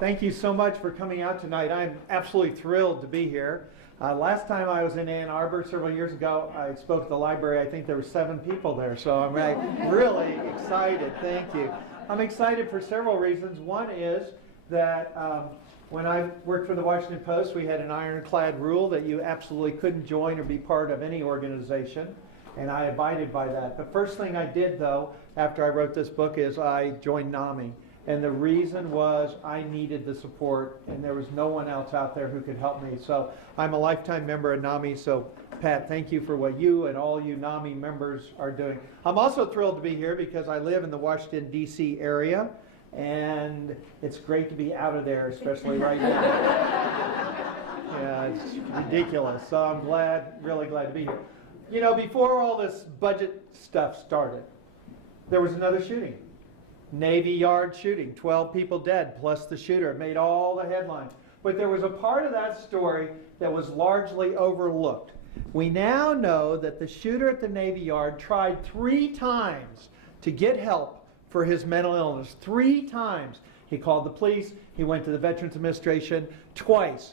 Thank you so much for coming out tonight. I'm absolutely thrilled to be here. Last time I was in Ann Arbor several years ago, I spoke at the library. I think there were 7 people there, so I'm really excited. Thank you. I'm excited for several reasons. One is that when I worked for the Washington Post, we had an ironclad rule that you absolutely couldn't join or be part of any organization, and I abided by that. The first thing I did, though, after I wrote this book is I joined NAMI. And the reason was I needed the support, and there was no one else out there who could help me. So I'm a lifetime member of NAMI. So Pat, thank you for what you and all you NAMI members are doing. I'm also thrilled to be here because I live in the Washington, D.C. area, and it's great to be out of there, especially right now. Yeah, it's ridiculous. So I'm really glad to be here. You know, before all this budget stuff started, there was another shooting. Navy Yard shooting, 12 people dead, plus the shooter. It made all the headlines. But there was a part of that story that was largely overlooked. We now know that the shooter at the Navy Yard tried 3 times to get help for his mental illness. 3 times. He called the police. He went to the Veterans Administration twice.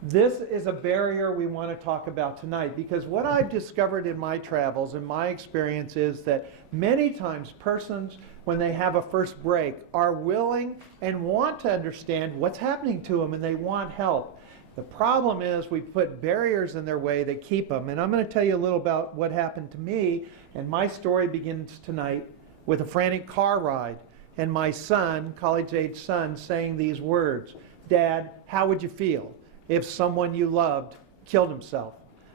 This is a barrier we want to talk about tonight, because what I've discovered in my travels and my experience is that many times persons, when they have a first break, are willing and want to understand what's happening to them, and they want help. The problem is we put barriers in their way that keep them. And I'm going to tell you a little about what happened to me, and my story begins tonight with a frantic car ride and my son, college-age son, saying these words: "Dad, how would you feel if someone you loved killed himself?"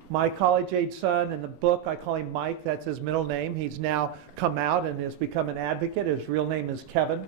My college-age son, in the book, I call him Mike. That's his middle name. He's now come out and has become an advocate. His real name is Kevin.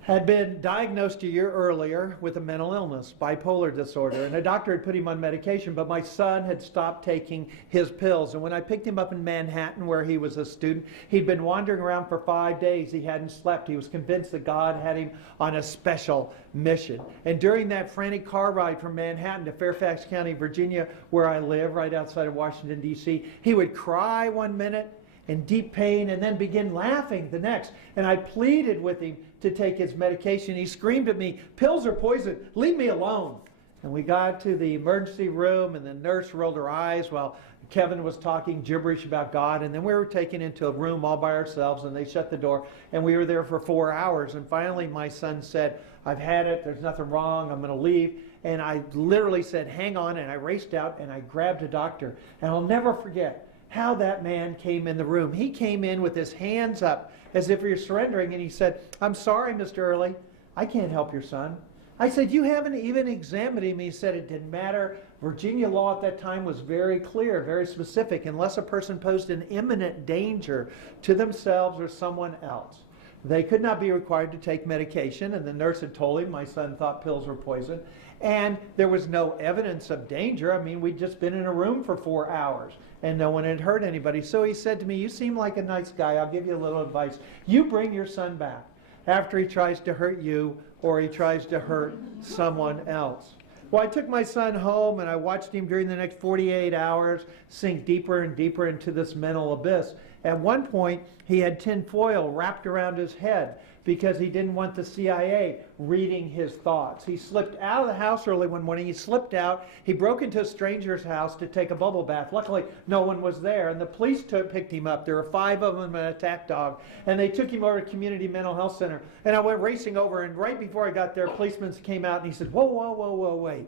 Had been diagnosed a year earlier with a mental illness, bipolar disorder, and a doctor had put him on medication, but my son had stopped taking his pills. And when I picked him up in Manhattan, where he was a student, he'd been wandering around for 5 days. He hadn't slept. He was convinced that God had him on a special mission. And during that frantic car ride from Manhattan to Fairfax County, Virginia, where I live, right outside of Washington, D.C., he would cry one minute in deep pain and then begin laughing the next. And I pleaded with him to take his medication. He screamed at me, "Pills are poison, leave me alone." And we got to the emergency room, and the nurse rolled her eyes while Kevin was talking gibberish about God. And then we were taken into a room all by ourselves, and they shut the door, and we were there for 4 hours. And finally my son said, "I've had it, there's nothing wrong, I'm going to leave." And I literally said, "Hang on," and I raced out and I grabbed a doctor. And I'll never forget how that man came in the room. He came in with his hands up as if he were surrendering, and he said, "I'm sorry, Mr. Early, I can't help your son." I said, "You haven't even examined him." He said it didn't matter. Virginia law at that time was very clear, very specific. Unless a person posed an imminent danger to themselves or someone else, they could not be required to take medication. And the nurse had told him my son thought pills were poison. And there was no evidence of danger. I mean, we'd just been in a room for 4 hours and no one had hurt anybody. So he said to me, "You seem like a nice guy. I'll give you a little advice. You bring your son back after he tries to hurt you or he tries to hurt someone else." Well, I took my son home and I watched him during the next 48 hours sink deeper and deeper into this mental abyss. At one point, he had tin foil wrapped around his head because he didn't want the CIA reading his thoughts. He slipped out of the house early one morning. He slipped out. He broke into a stranger's house to take a bubble bath. Luckily, no one was there, and the police picked him up. There were 5 of them and an attack dog, and they took him over to Community Mental Health Center. And I went racing over, and right before I got there, a policeman came out, and he said, Whoa, wait.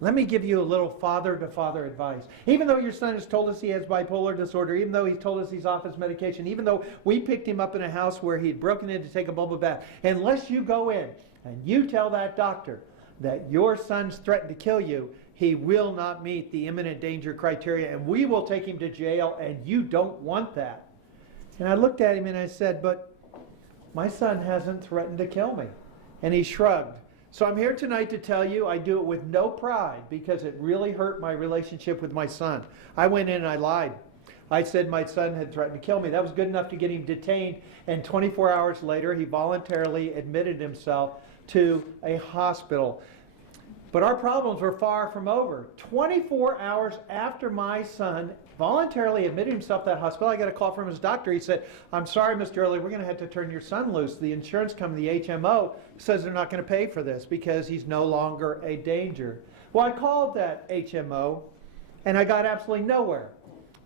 Let me give you a little father-to-father advice. Even though your son has told us he has bipolar disorder, even though he's told us he's off his medication, even though we picked him up in a house where he'd broken in to take a bubble bath, unless you go in and you tell that doctor that your son's threatened to kill you, he will not meet the imminent danger criteria, and we will take him to jail, and you don't want that. And I looked at him and I said, "But my son hasn't threatened to kill me. And he shrugged. So I'm here tonight to tell you I do it with no pride because it really hurt my relationship with my son. I went in and I lied. I said my son had threatened to kill me. That was good enough to get him detained, and 24 hours later he voluntarily admitted himself to a hospital. But our problems were far from over. 24 hours after my son voluntarily admitted himself to that hospital, I got a call from his doctor. He said, "I'm sorry, Mr. Early, we're going to have to turn your son loose. The insurance company, the HMO, says they're not going to pay for this because he's no longer a danger." Well, I called that HMO, and I got absolutely nowhere.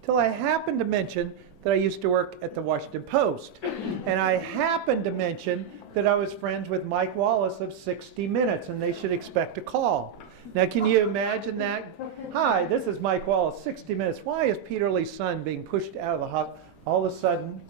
Till I happened to mention that I used to work at the Washington Post. And I happened to mention that I was friends with Mike Wallace of 60 Minutes, and they should expect a call. Now, can you imagine that? "Hi, this is Mike Wallace, 60 Minutes. Why is Pete Early's son being pushed out of the hospital?" All of a sudden,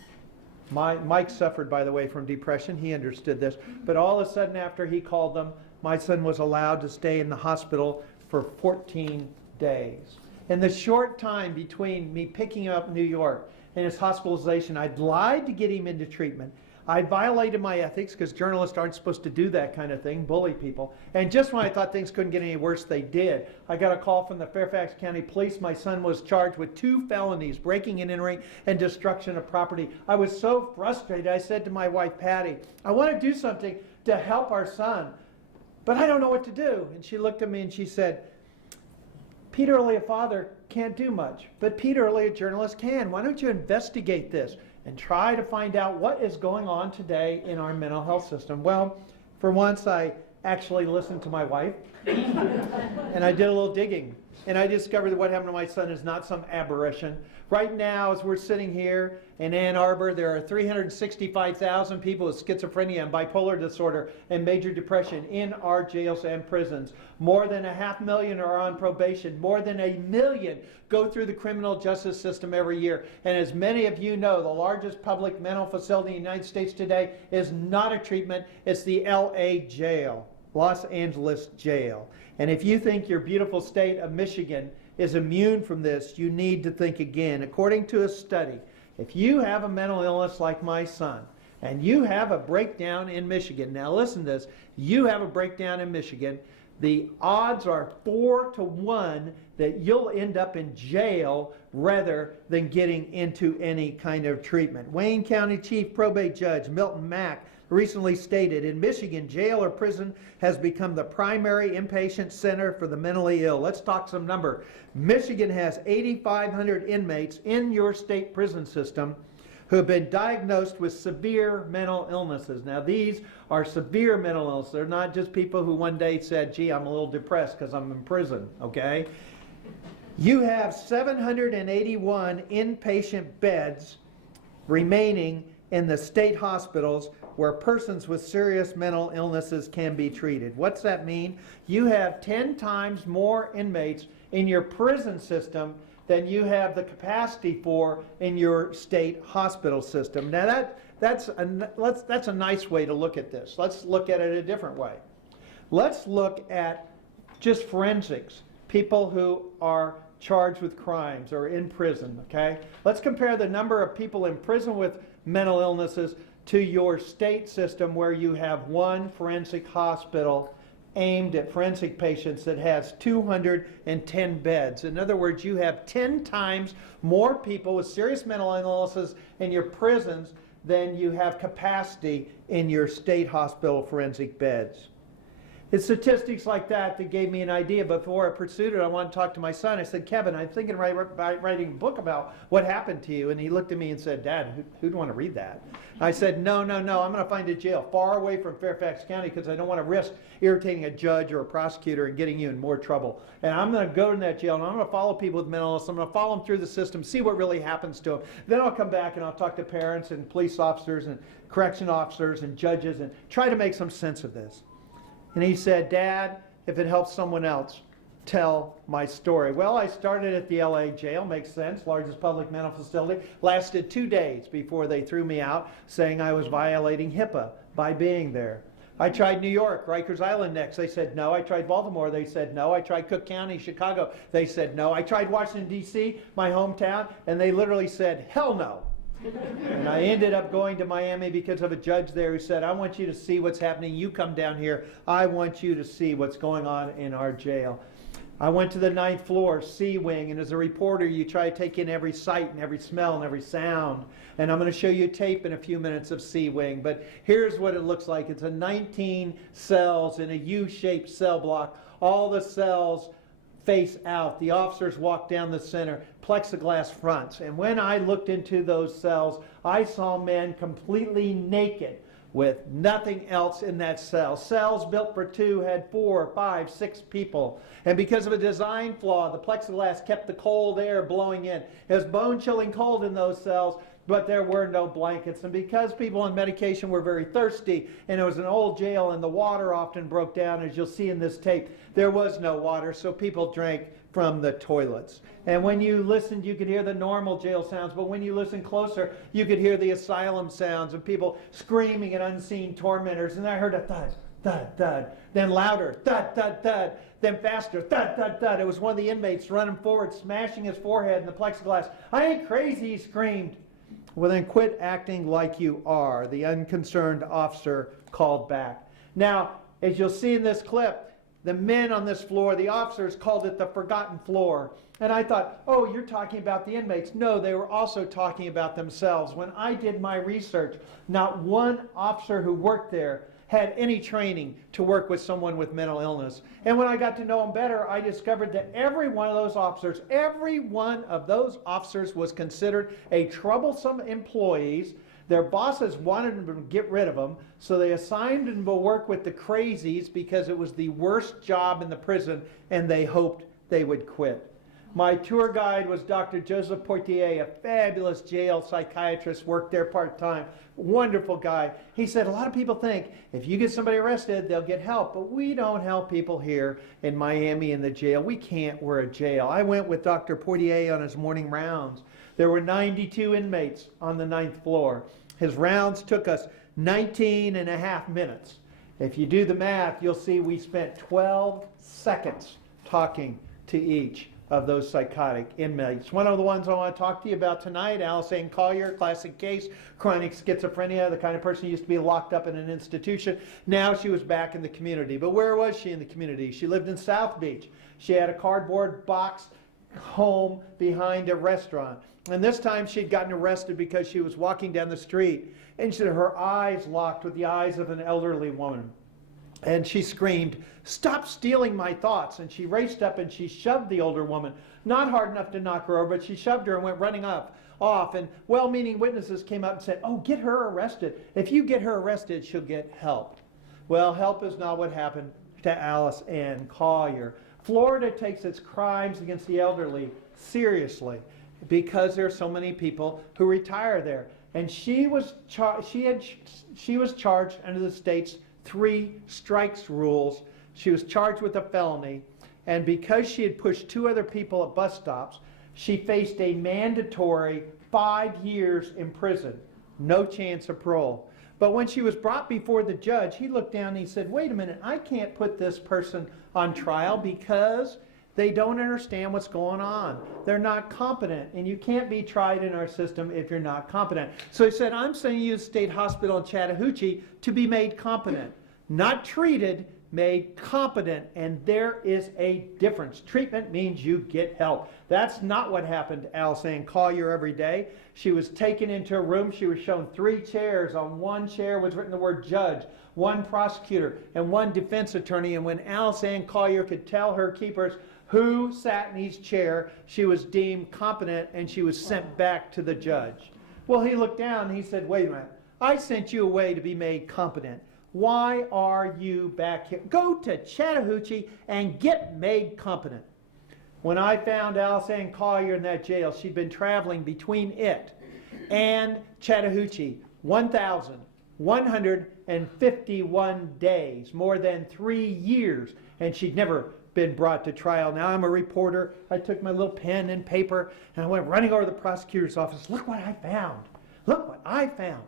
Mike suffered, by the way, from depression. He understood this. But all of a sudden, after he called them, my son was allowed to stay in the hospital for 14 days. In the short time between me picking him up in New York and his hospitalization, I'd lied to get him into treatment. I violated my ethics because journalists aren't supposed to do that kind of thing, bully people. And just when I thought things couldn't get any worse, they did. I got a call from the Fairfax County Police. My son was charged with 2 felonies, breaking and entering and destruction of property. I was so frustrated, I said to my wife, Patty, "I want to do something to help our son, but I don't know what to do." And she looked at me and she said, "Pete Early, a father, can't do much, but Pete Early, a journalist, can. Why don't you investigate this and try to find out what is going on today in our mental health system?" Well, for once I actually listened to my wife and I did a little digging, and I discovered that what happened to my son is not some aberration. Right now, as we're sitting here in Ann Arbor, there are 365,000 people with schizophrenia and bipolar disorder and major depression in our jails and prisons. More than 500,000 are on probation. More than 1 million go through the criminal justice system every year. And as many of you know, the largest public mental facility in the United States today is not a treatment, it's the LA jail, Los Angeles jail. And if you think your beautiful state of Michigan is immune from this, you need to think again. According to a study, if you have a mental illness like my son, and you have a breakdown in Michigan, now listen to this, you have a breakdown in Michigan, the odds are 4 to 1 that you'll end up in jail rather than getting into any kind of treatment. Wayne County Chief Probate Judge Milton Mack recently stated, "In Michigan, jail or prison has become the primary inpatient center for the mentally ill." Let's talk some number. Michigan has 8,500 inmates in your state prison system who have been diagnosed with severe mental illnesses. Now, these are severe mental illnesses. They're not just people who one day said, "Gee, I'm a little depressed because I'm in prison," okay? You have 781 inpatient beds remaining in the state hospitals where persons with serious mental illnesses can be treated. What's that mean? You have 10 times more inmates in your prison system than you have the capacity for in your state hospital system. Now that's a nice way to look at this. Let's look at it a different way. Let's look at just forensics, people who are charged with crimes or in prison, okay? Let's compare the number of people in prison with mental illnesses to your state system where you have one forensic hospital aimed at forensic patients that has 210 beds. In other words, you have 10 times more people with serious mental illnesses in your prisons than you have capacity in your state hospital forensic beds. It's statistics like that that gave me an idea. Before I pursued it, I wanted to talk to my son. I said, "Kevin, I'm thinking about writing a book about what happened to you." And he looked at me and said, "Dad, who'd want to read that?" I said, no, I'm going to find a jail far away from Fairfax County because I don't want to risk irritating a judge or a prosecutor and getting you in more trouble. And I'm going to go to that jail and I'm going to follow people with mental illness. I'm going to follow them through the system, see what really happens to them. Then I'll come back and I'll talk to parents and police officers and correction officers and judges and try to make some sense of this. And he said, "Dad, if it helps someone else, tell my story." Well, I started at the LA jail, makes sense, largest public mental facility. Lasted 2 days before they threw me out, saying I was violating HIPAA by being there. I tried New York, Rikers Island next. They said no. I tried Baltimore. They said no. I tried Cook County, Chicago. They said no. I tried Washington, D.C., my hometown, and they literally said, hell no. And I ended up going to Miami because of a judge there who said, I want you to see what's happening. You come down here. I want you to see what's going on in our jail. I went to the 9th floor, C wing, and as a reporter, you try to take in every sight and every smell and every sound. And I'm going to show you a tape in a few minutes of C wing, but here's what it looks like. It's a 19 cells in a U-shaped cell block. All the cells face out. The officers walk down the center, plexiglass fronts. And when I looked into those cells, I saw men completely naked with nothing else in that cell. Cells built for 2 had 4, 5, 6 people. And because of a design flaw, the plexiglass kept the cold air blowing in. It was bone-chilling cold in those cells, but there were no blankets. And because people on medication were very thirsty, and it was an old jail and the water often broke down, as you'll see in this tape, there was no water, so people drank from the toilets. And when you listened, you could hear the normal jail sounds, but when you listened closer, you could hear the asylum sounds of people screaming at unseen tormentors. And I heard a thud, thud, thud, then louder, thud, thud, thud, then faster, thud, thud, thud. It was one of the inmates running forward, smashing his forehead in the plexiglass. I ain't crazy, he screamed. Well, then quit acting like you are, the unconcerned officer called back. Now, as you'll see in this clip, the men on this floor, the officers, called it the forgotten floor. And I thought, oh, you're talking about the inmates. No, they were also talking about themselves. When I did my research, not one officer who worked there had any training to work with someone with mental illness. And when I got to know them better, I discovered that every one of those officers was considered a troublesome employees. Their bosses wanted them to get rid of them, so they assigned them to work with the crazies because it was the worst job in the prison, and they hoped they would quit. My tour guide was Dr. Joseph Portier, a fabulous jail psychiatrist, worked there part-time, wonderful guy. He said, a lot of people think if you get somebody arrested, they'll get help, but we don't help people here in Miami in the jail. We can't. We're a jail. I went with Dr. Portier on his morning rounds. There were 92 inmates on the 9th floor. His rounds took us 19 and a half minutes. If you do the math, you'll see we spent 12 seconds talking to each of those psychotic inmates. One of the ones I want to talk to you about tonight, Alice Ann Collier, classic case, chronic schizophrenia, the kind of person who used to be locked up in an institution. Now she was back in the community. But where was she in the community? She lived in South Beach. She had a cardboard box home behind a restaurant. And this time she'd gotten arrested because she was walking down the street, and she said her eyes locked with the eyes of an elderly woman. And she screamed, "Stop stealing my thoughts." And she raced up and she shoved the older woman. Not hard enough to knock her over, but she shoved her and went running off. And well-meaning witnesses came up and said, oh, get her arrested. If you get her arrested, she'll get help. Well, help is not what happened to Alice Ann Collier. Florida takes its crimes against the elderly seriously because there are so many people who retire there. And she was charged under the state's 3 strikes rules. She was charged with a felony, and because she had pushed 2 other people at bus stops, she faced a mandatory 5 years in prison, no chance of parole. But when she was brought before the judge, he looked down and he said, wait a minute, I can't put this person on trial because they don't understand what's going on. They're not competent, and you can't be tried in our system if you're not competent. So he said, I'm sending you to State Hospital in Chattahoochee to be made competent. Not treated, made competent, and there is a difference. Treatment means you get help. That's not what happened to Alice Ann Collier every day. She was taken into a room. She was shown 3 chairs. On one chair was written the word judge, 1 prosecutor, and 1 defense attorney. And when Alice Ann Collier could tell her keepers who sat in each chair, she was deemed competent and she was sent back to the judge. Well, he looked down and he said, wait a minute, I sent you away to be made competent. Why are you back here? Go to Chattahoochee and get made competent. When I found Alice Ann Collier in that jail, she'd been traveling between it and Chattahoochee 1,151 days, more than 3 years, and she'd never been brought to trial. Now I'm a reporter. I took my little pen and paper and I went running over to the prosecutor's office. Look what I found. Look what I found.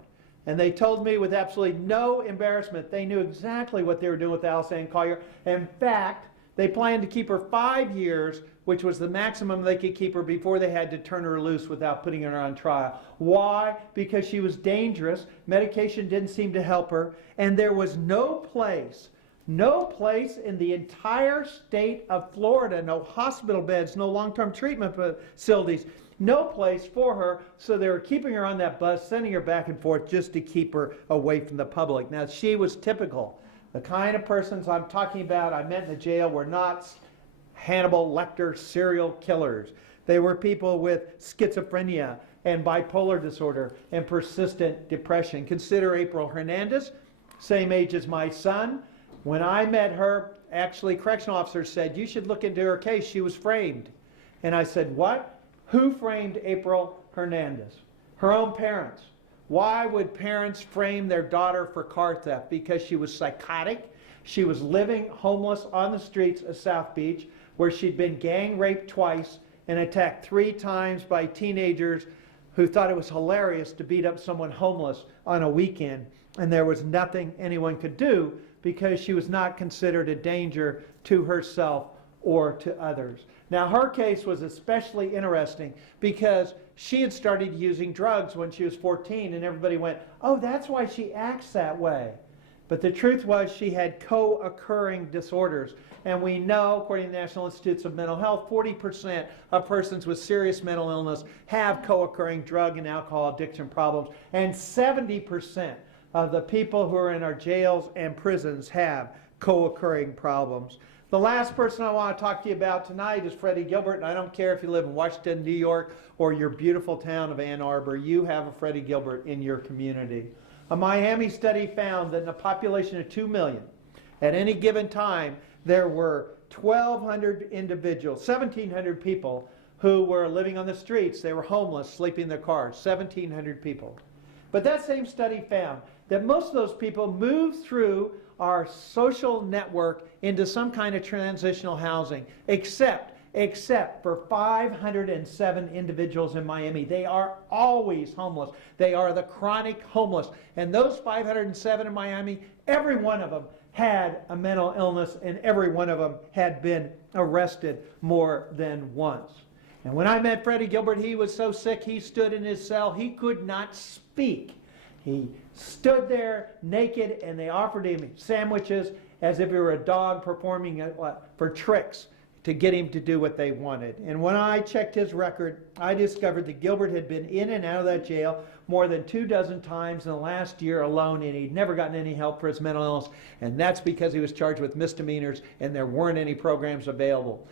And they told me with absolutely no embarrassment, they knew exactly what they were doing with Alice Ann Collier. In fact, They planned to keep her 5 years, which was the maximum they could keep her before they had to turn her loose without putting her on trial. Why? Because she was dangerous. Medication didn't seem to help her. And there was no place in the entire state of Florida, no hospital beds, no long-term treatment facilities, no place for her. So they were keeping her on that bus, sending her back and forth just to keep her away from the public. Now, she was typical. The kind of persons I'm talking about, I met in the jail, were not Hannibal Lecter serial killers. They were people with schizophrenia and bipolar disorder and persistent depression. Consider April Hernandez, same age as my son. When I met her, actually correctional officers said, you should look into her case. She was framed. And I said, what? Who framed April Hernandez? Her own parents. Why would parents frame their daughter for car theft? Because she was psychotic. She was living homeless on the streets of South Beach, where she'd been gang raped twice and attacked 3 times by teenagers who thought it was hilarious to beat up someone homeless on a weekend. And there was nothing anyone could do because she was not considered a danger to herself or to others. Now, her case was especially interesting because she had started using drugs when she was 14, and everybody went, oh, that's why she acts that way. But the truth was she had co-occurring disorders. And we know, according to the National Institutes of Mental Health, 40% of persons with serious mental illness have co-occurring drug and alcohol addiction problems, and 70% of the people who are in our jails and prisons have co-occurring problems. The last person I want to talk to you about tonight is Freddie Gilbert, and I don't care if you live in Washington, New York, or your beautiful town of Ann Arbor, you have a Freddie Gilbert in your community. A Miami study found that in a population of 2 million, at any given time, there were 1,200 individuals, 1,700 people who were living on the streets. They were homeless, sleeping in their cars, 1,700 people. But that same study found that most of those people moved through our social network into some kind of transitional housing, except for 507 individuals in Miami. They are always homeless. They are the chronic homeless. And those 507 in Miami, every one of them had a mental illness, and every one of them had been arrested more than once. And when I met Freddie Gilbert, he was so sick, he stood in his cell. He could not speak. He stood there naked, and they offered him sandwiches as if he were a dog performing for tricks to get him to do what they wanted. And when I checked his record, I discovered that Gilbert had been in and out of that jail more than 24 times in the last year alone, and he'd never gotten any help for his mental illness. And that's because he was charged with misdemeanors, and there weren't any programs available.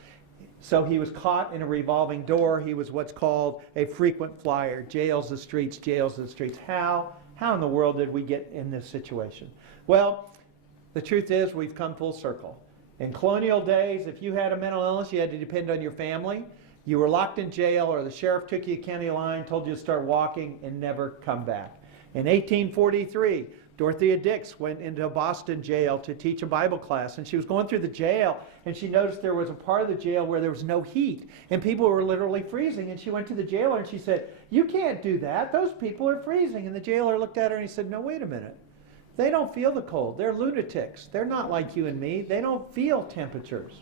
So he was caught in a revolving door. He was what's called a frequent flyer. Jails the streets, jails the streets. How in the world did we get in this situation? Well, the truth is we've come full circle. In colonial days, if you had a mental illness, you had to depend on your family. You were locked in jail, or the sheriff took you to county line, told you to start walking, and never come back. In 1843, Dorothea Dix went into a Boston jail to teach a Bible class, and she was going through the jail, and she noticed there was a part of the jail where there was no heat, and people were literally freezing, and she went to the jailer and she said, you can't do that, those people are freezing. And the jailer looked at her and he said, no, wait a minute. They don't feel the cold. They're lunatics. They're not like you and me. They don't feel temperatures.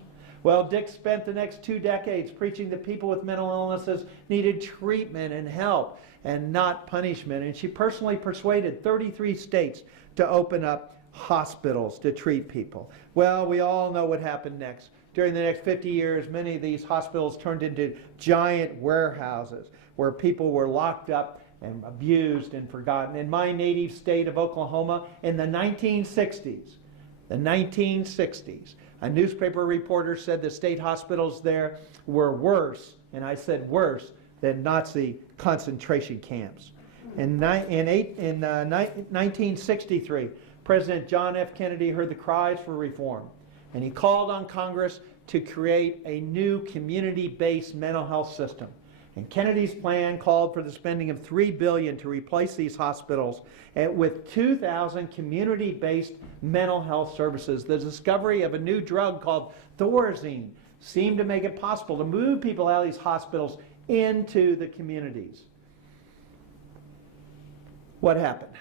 Well, Dix spent the next 2 decades preaching that people with mental illnesses needed treatment and help and not punishment. And she personally persuaded 33 states to open up hospitals to treat people. Well, we all know what happened next. During the next 50 years, many of these hospitals turned into giant warehouses where people were locked up and abused and forgotten. In my native state of Oklahoma, in the 1960s, a newspaper reporter said the state hospitals there were worse, and I said worse, than Nazi concentration camps. In 1963, President John F. Kennedy heard the cries for reform, and he called on Congress to create a new community-based mental health system. And Kennedy's plan called for the spending of $3 billion to replace these hospitals with 2,000 community-based mental health services. The discovery of a new drug called Thorazine seemed to make it possible to move people out of these hospitals into the communities. What happened?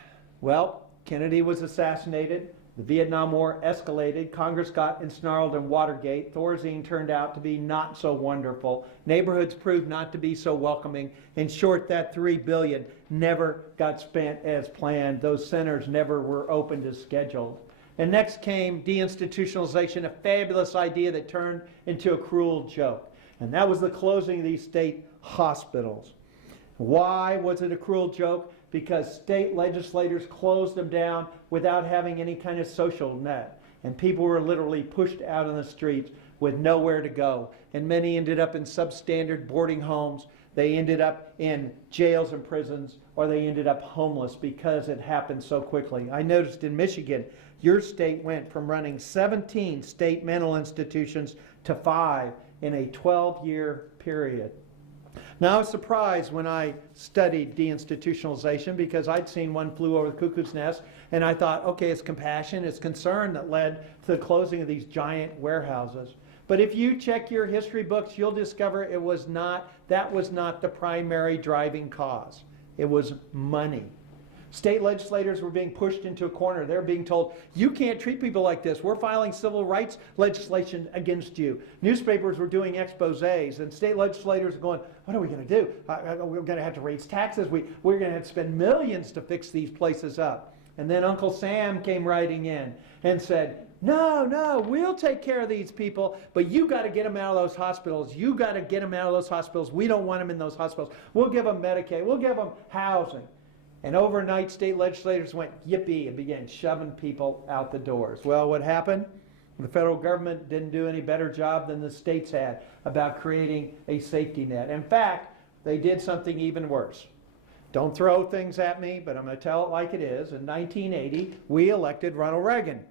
Well, Kennedy was assassinated. The Vietnam War escalated. Congress got ensnarled in Watergate. Thorazine turned out to be not so wonderful. Neighborhoods proved not to be so welcoming. In short, that $3 billion never got spent as planned. Those centers never were opened as scheduled. And next came deinstitutionalization, a fabulous idea that turned into a cruel joke. And that was the closing of these state hospitals. Why was it a cruel joke? Because state legislators closed them down without having any kind of social net. And people were literally pushed out on the streets with nowhere to go. And many ended up in substandard boarding homes. They ended up in jails and prisons, or they ended up homeless because it happened so quickly. I noticed in Michigan, your state went from running 17 state mental institutions to 5 in a 12-year period. Now, I was surprised when I studied deinstitutionalization because I'd seen One Flew Over the Cuckoo's Nest, and I thought, okay, it's compassion, it's concern that led to the closing of these giant warehouses. But if you check your history books, you'll discover that was not the primary driving cause. It was money. State legislators were being pushed into a corner. They're being told, you can't treat people like this. We're filing civil rights legislation against you. Newspapers were doing exposés, and state legislators were going, what are we going to do? We're going to have to raise taxes. We're going to have to spend millions to fix these places up. And then Uncle Sam came riding in and said, no, we'll take care of these people, but you got to get them out of those hospitals. You got to get them out of those hospitals. We don't want them in those hospitals. We'll give them Medicaid. We'll give them housing. And overnight, state legislators went yippee and began shoving people out the doors. Well, what happened? The federal government didn't do any better job than the states had about creating a safety net. In fact, they did something even worse. Don't throw things at me, but I'm going to tell it like it is. In 1980, we elected Ronald Reagan.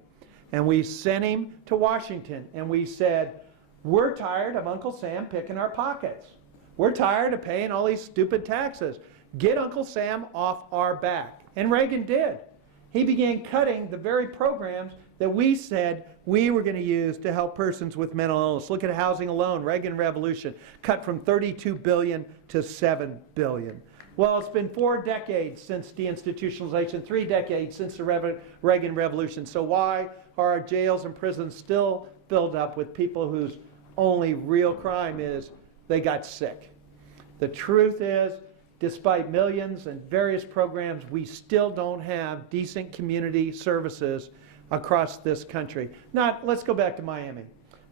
And we sent him to Washington. And we said, we're tired of Uncle Sam picking our pockets. We're tired of paying all these stupid taxes. Get Uncle Sam off our back. And Reagan did. He began cutting the very programs that we said we were going to use to help persons with mental illness. Look at housing alone. Reagan Revolution cut from $32 billion to $7 billion. Well, it's been 4 decades since deinstitutionalization, 3 decades since the Reagan Revolution. So why are our jails and prisons still filled up with people whose only real crime is they got sick? The truth is, despite millions and various programs, we still don't have decent community services across this country. Let's go back to Miami.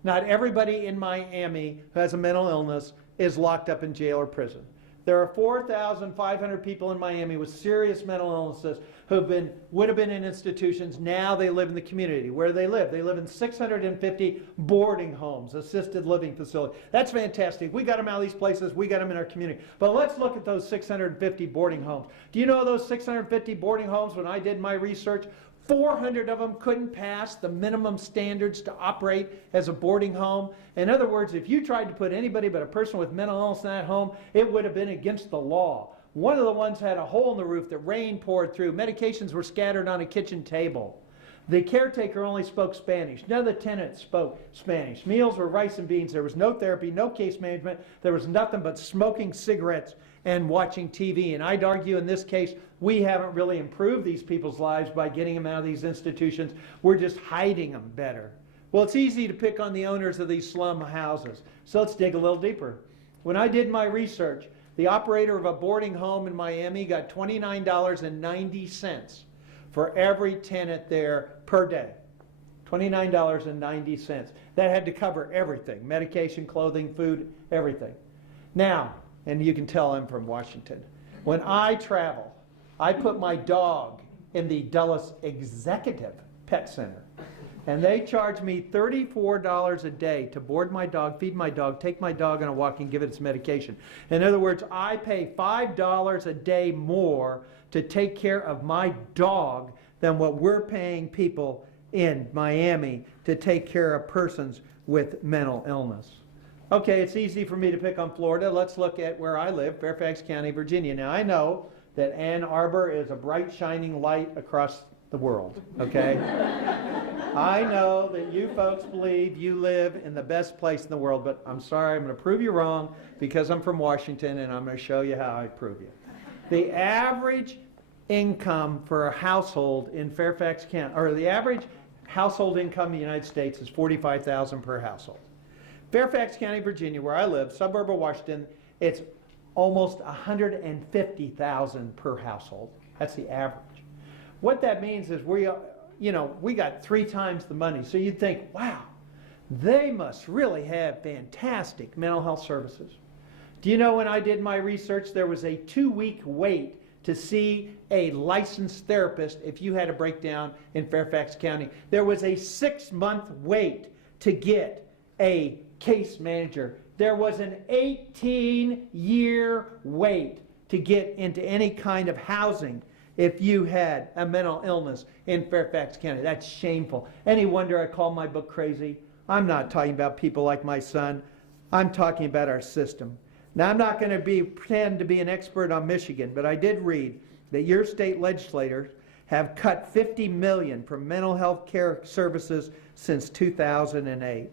Not everybody in Miami who has a mental illness is locked up in jail or prison. There are 4,500 people in Miami with serious mental illnesses who would have been in institutions. Now they live in the community. Where do they live? They live in 650 boarding homes, assisted living facilities. That's fantastic. We got them out of these places. We got them in our community. But let's look at those 650 boarding homes. Do you know those 650 boarding homes, when I did my research, 400 of them couldn't pass the minimum standards to operate as a boarding home. In other words, if you tried to put anybody but a person with mental illness in that home, it would have been against the law. One of the ones had a hole in the roof that rain poured through. Medications were scattered on a kitchen table. The caretaker only spoke Spanish. None of the tenants spoke Spanish. Meals were rice and beans. There was no therapy, no case management. There was nothing but smoking cigarettes and watching TV. And I'd argue in this case, we haven't really improved these people's lives by getting them out of these institutions. We're just hiding them better. Well, it's easy to pick on the owners of these slum houses. So let's dig a little deeper. When I did my research, the operator of a boarding home in Miami got $29.90 for every tenant there per day. $29.90. That had to cover everything: medication, clothing, food, everything. Now, and you can tell I'm from Washington, when I travel, I put my dog in the Dulles Executive Pet Center. And they charge me $34 a day to board my dog, feed my dog, take my dog on a walk, and give it its medication. In other words, I pay $5 a day more to take care of my dog than what we're paying people in Miami to take care of persons with mental illness. Okay, it's easy for me to pick on Florida. Let's look at where I live, Fairfax County, Virginia. Now, I know that Ann Arbor is a bright, shining light across the world, okay? I know that you folks believe you live in the best place in the world, but I'm sorry, I'm going to prove you wrong because I'm from Washington, and I'm going to show you how I prove you. The average income for a household in Fairfax County, or the average household income in the United States is $45,000 per household. Fairfax County, Virginia, where I live, suburb of Washington, it's almost $150,000 per household. That's the average. What that means is we got 3 times the money. So you'd think, wow, they must really have fantastic mental health services. Do you know, when I did my research, there was a 2-week wait to see a licensed therapist if you had a breakdown in Fairfax County. There was a 6-month wait to get a case manager. There was an 18-year wait to get into any kind of housing if you had a mental illness in Fairfax County. That's shameful. Any wonder I call my book crazy? I'm not talking about people like my son. I'm talking about our system. Now, I'm not going to pretend to be an expert on Michigan, but I did read that your state legislators have cut $50 million from mental health care services since 2008.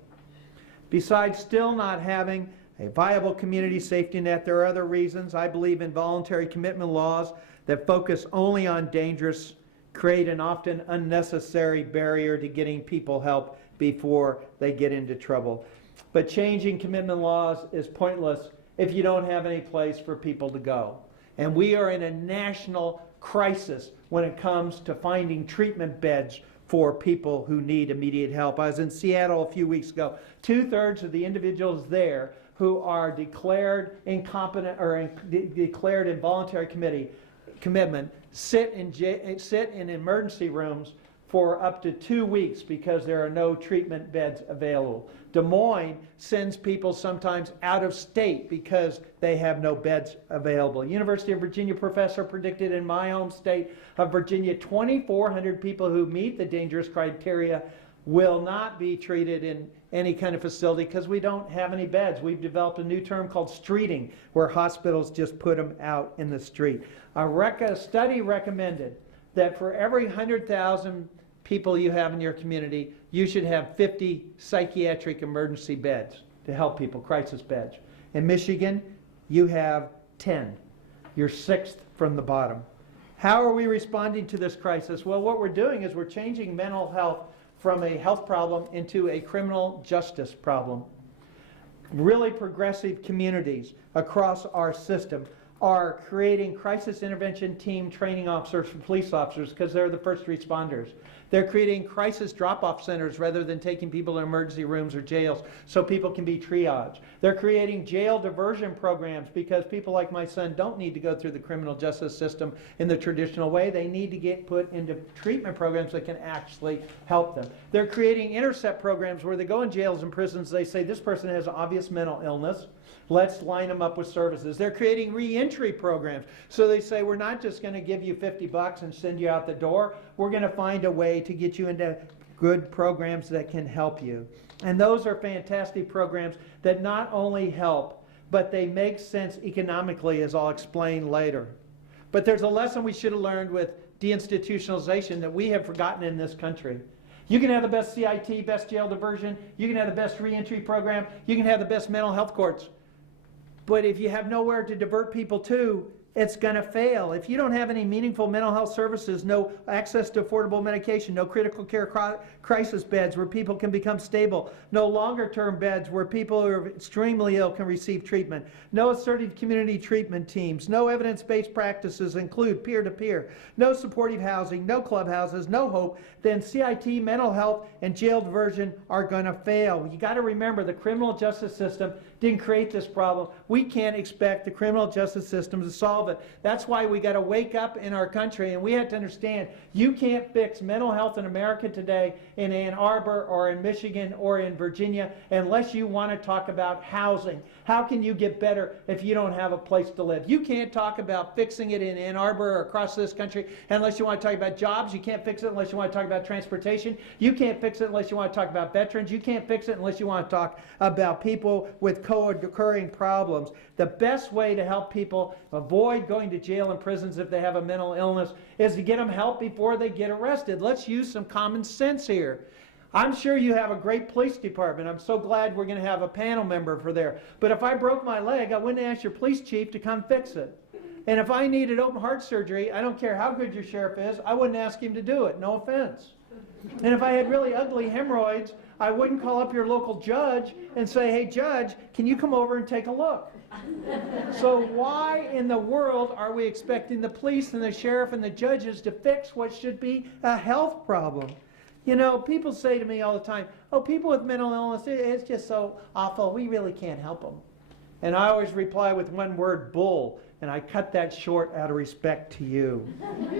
Besides still not having a viable community safety net, there are other reasons. I believe in voluntary commitment laws that focus only on dangerous, create an often unnecessary barrier to getting people help before they get into trouble. But changing commitment laws is pointless if you don't have any place for people to go. And we are in a national crisis when it comes to finding treatment beds for people who need immediate help. I was in Seattle a few weeks ago. 2/3 of the individuals there who are declared incompetent or declared involuntary commitment sit in emergency rooms for up to 2 weeks because there are no treatment beds available. Des Moines sends people sometimes out of state because they have no beds available. University of Virginia professor predicted in my home state of Virginia, 2,400 people who meet the dangerous criteria will not be treated in any kind of facility because we don't have any beds. We've developed a new term called streeting, where hospitals just put them out in the street. A study recommended that for every 100,000 people you have in your community, you should have 50 psychiatric emergency beds to help people, crisis beds. In Michigan, you have 10. You're 6th from the bottom. How are we responding to this crisis? Well, what we're doing is we're changing mental health from a health problem into a criminal justice problem. Really progressive communities across our system are creating crisis intervention team training officers for police officers because they're the first responders. They're creating crisis drop-off centers rather than taking people to emergency rooms or jails so people can be triaged. They're creating jail diversion programs because people like my son don't need to go through the criminal justice system in the traditional way. They need to get put into treatment programs that can actually help them. They're creating intercept programs where they go in jails and prisons. They say, this person has obvious mental illness. Let's line them up with services. They're creating re-entry programs. So they say, we're not just going to give you $50 and send you out the door. We're going to find a way to get you into good programs that can help you. And those are fantastic programs that not only help, but they make sense economically, as I'll explain later. But there's a lesson we should have learned with deinstitutionalization that we have forgotten in this country. You can have the best CIT, best jail diversion. You can have the best re-entry program. You can have the best mental health courts. But if you have nowhere to divert people to, it's going to fail. If you don't have any meaningful mental health services, no access to affordable medication, no critical care crisis beds where people can become stable, no longer-term beds where people who are extremely ill can receive treatment, no assertive community treatment teams, no evidence-based practices include peer-to-peer, no supportive housing, no clubhouses, no hope, then CIT, mental health, and jail diversion are going to fail. You got to remember the criminal justice system didn't create this problem. We can't expect the criminal justice system to solve it. That's why we got to wake up in our country, and we have to understand you can't fix mental health in America today in Ann Arbor or in Michigan or in Virginia unless you want to talk about housing. How can you get better if you don't have a place to live? You can't talk about fixing it in Ann Arbor or across this country unless you want to talk about jobs. You can't fix it unless you want to talk about transportation. You can't fix it unless you want to talk about veterans. You can't fix it unless you want to talk about people with co-occurring problems. The best way to help people avoid going to jail and prisons if they have a mental illness is to get them help before they get arrested. Let's use some common sense here. I'm sure you have a great police department. I'm so glad we're going to have a panel member for there. But if I broke my leg, I wouldn't ask your police chief to come fix it. And if I needed open heart surgery, I don't care how good your sheriff is, I wouldn't ask him to do it. No offense. And if I had really ugly hemorrhoids, I wouldn't call up your local judge and say, hey, judge, can you come over and take a look? So why in the world are we expecting the police and the sheriff and the judges to fix what should be a health problem? You know, people say to me all the time, oh, people with mental illness, it's just so awful, we really can't help them. And I always reply with one word, bull, and I cut that short out of respect to you.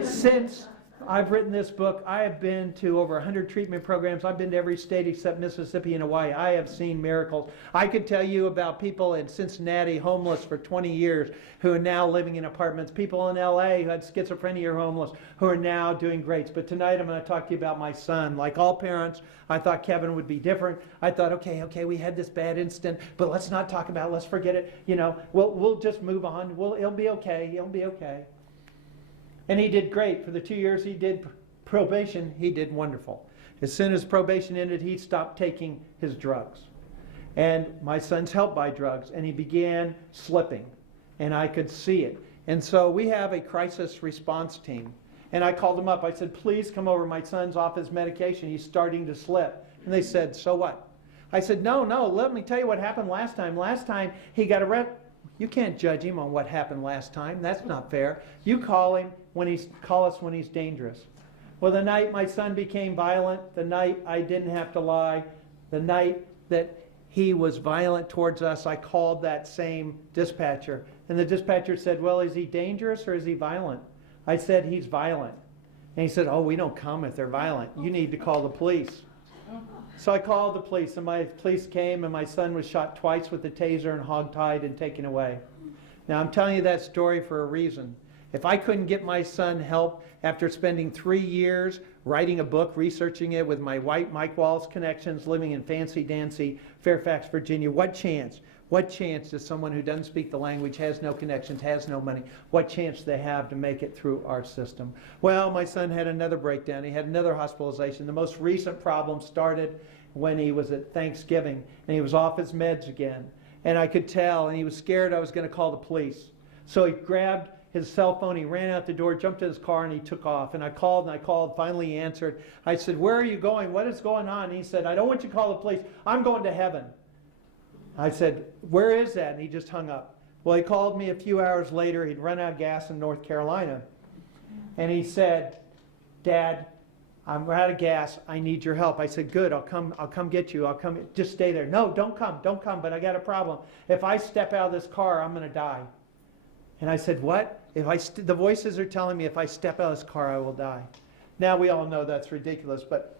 Since I've written this book, I have been to over 100 treatment programs. I've been to every state except Mississippi and Hawaii. I have seen miracles. I could tell you about people in Cincinnati, homeless for 20 years, who are now living in apartments. People in LA who had schizophrenia or homeless, who are now doing great. But tonight I'm going to talk to you about my son. Like all parents, I thought Kevin would be different. I thought, okay, we had this bad incident, but let's not talk about it. Let's forget it. You know, we'll just move on. It'll be okay. He'll be okay. And he did great. For the 2 years he did probation, he did wonderful. As soon as probation ended, he stopped taking his drugs. And my son's helped by drugs, and he began slipping. And I could see it. And so we have a crisis response team. And I called them up. I said, please come over. My son's off his medication. He's starting to slip. And they said, so what? I said, no, let me tell you what happened last time. Last time he got arrested. You can't judge him on what happened last time. That's not fair. You call us when he's dangerous. Well, the night my son became violent, the night I didn't have to lie, the night that he was violent towards us, I called that same dispatcher. And the dispatcher said, well, is he dangerous or is he violent? I said, he's violent. And he said, oh, we don't come if they're violent. You need to call the police. So I called the police, and my police came, and my son was shot twice with a taser and hogtied and taken away. Now, I'm telling you that story for a reason. If I couldn't get my son help after spending 3 years writing a book, researching it with my white Mike Wallace connections, living in fancy-dancy Fairfax, Virginia, what chance? What chance does someone who doesn't speak the language, has no connections, has no money, what chance do they have to make it through our system? Well, my son had another breakdown. He had another hospitalization. The most recent problem started when he was at Thanksgiving, and he was off his meds again. And I could tell, and he was scared I was going to call the police. So he grabbed his cell phone, he ran out the door, jumped in his car, and he took off. And I called, finally he answered. I said, where are you going? What is going on? And he said, I don't want you to call the police. I'm going to heaven. I said, where is that? And he just hung up. Well, he called me a few hours later. He'd run out of gas in North Carolina. And he said, Dad, I'm out of gas. I need your help. I said, good, I'll come get you. Just stay there. No, don't come, but I got a problem. If I step out of this car, I'm going to die. And I said, what? The voices are telling me if I step out of this car, I will die. Now, we all know that's ridiculous, but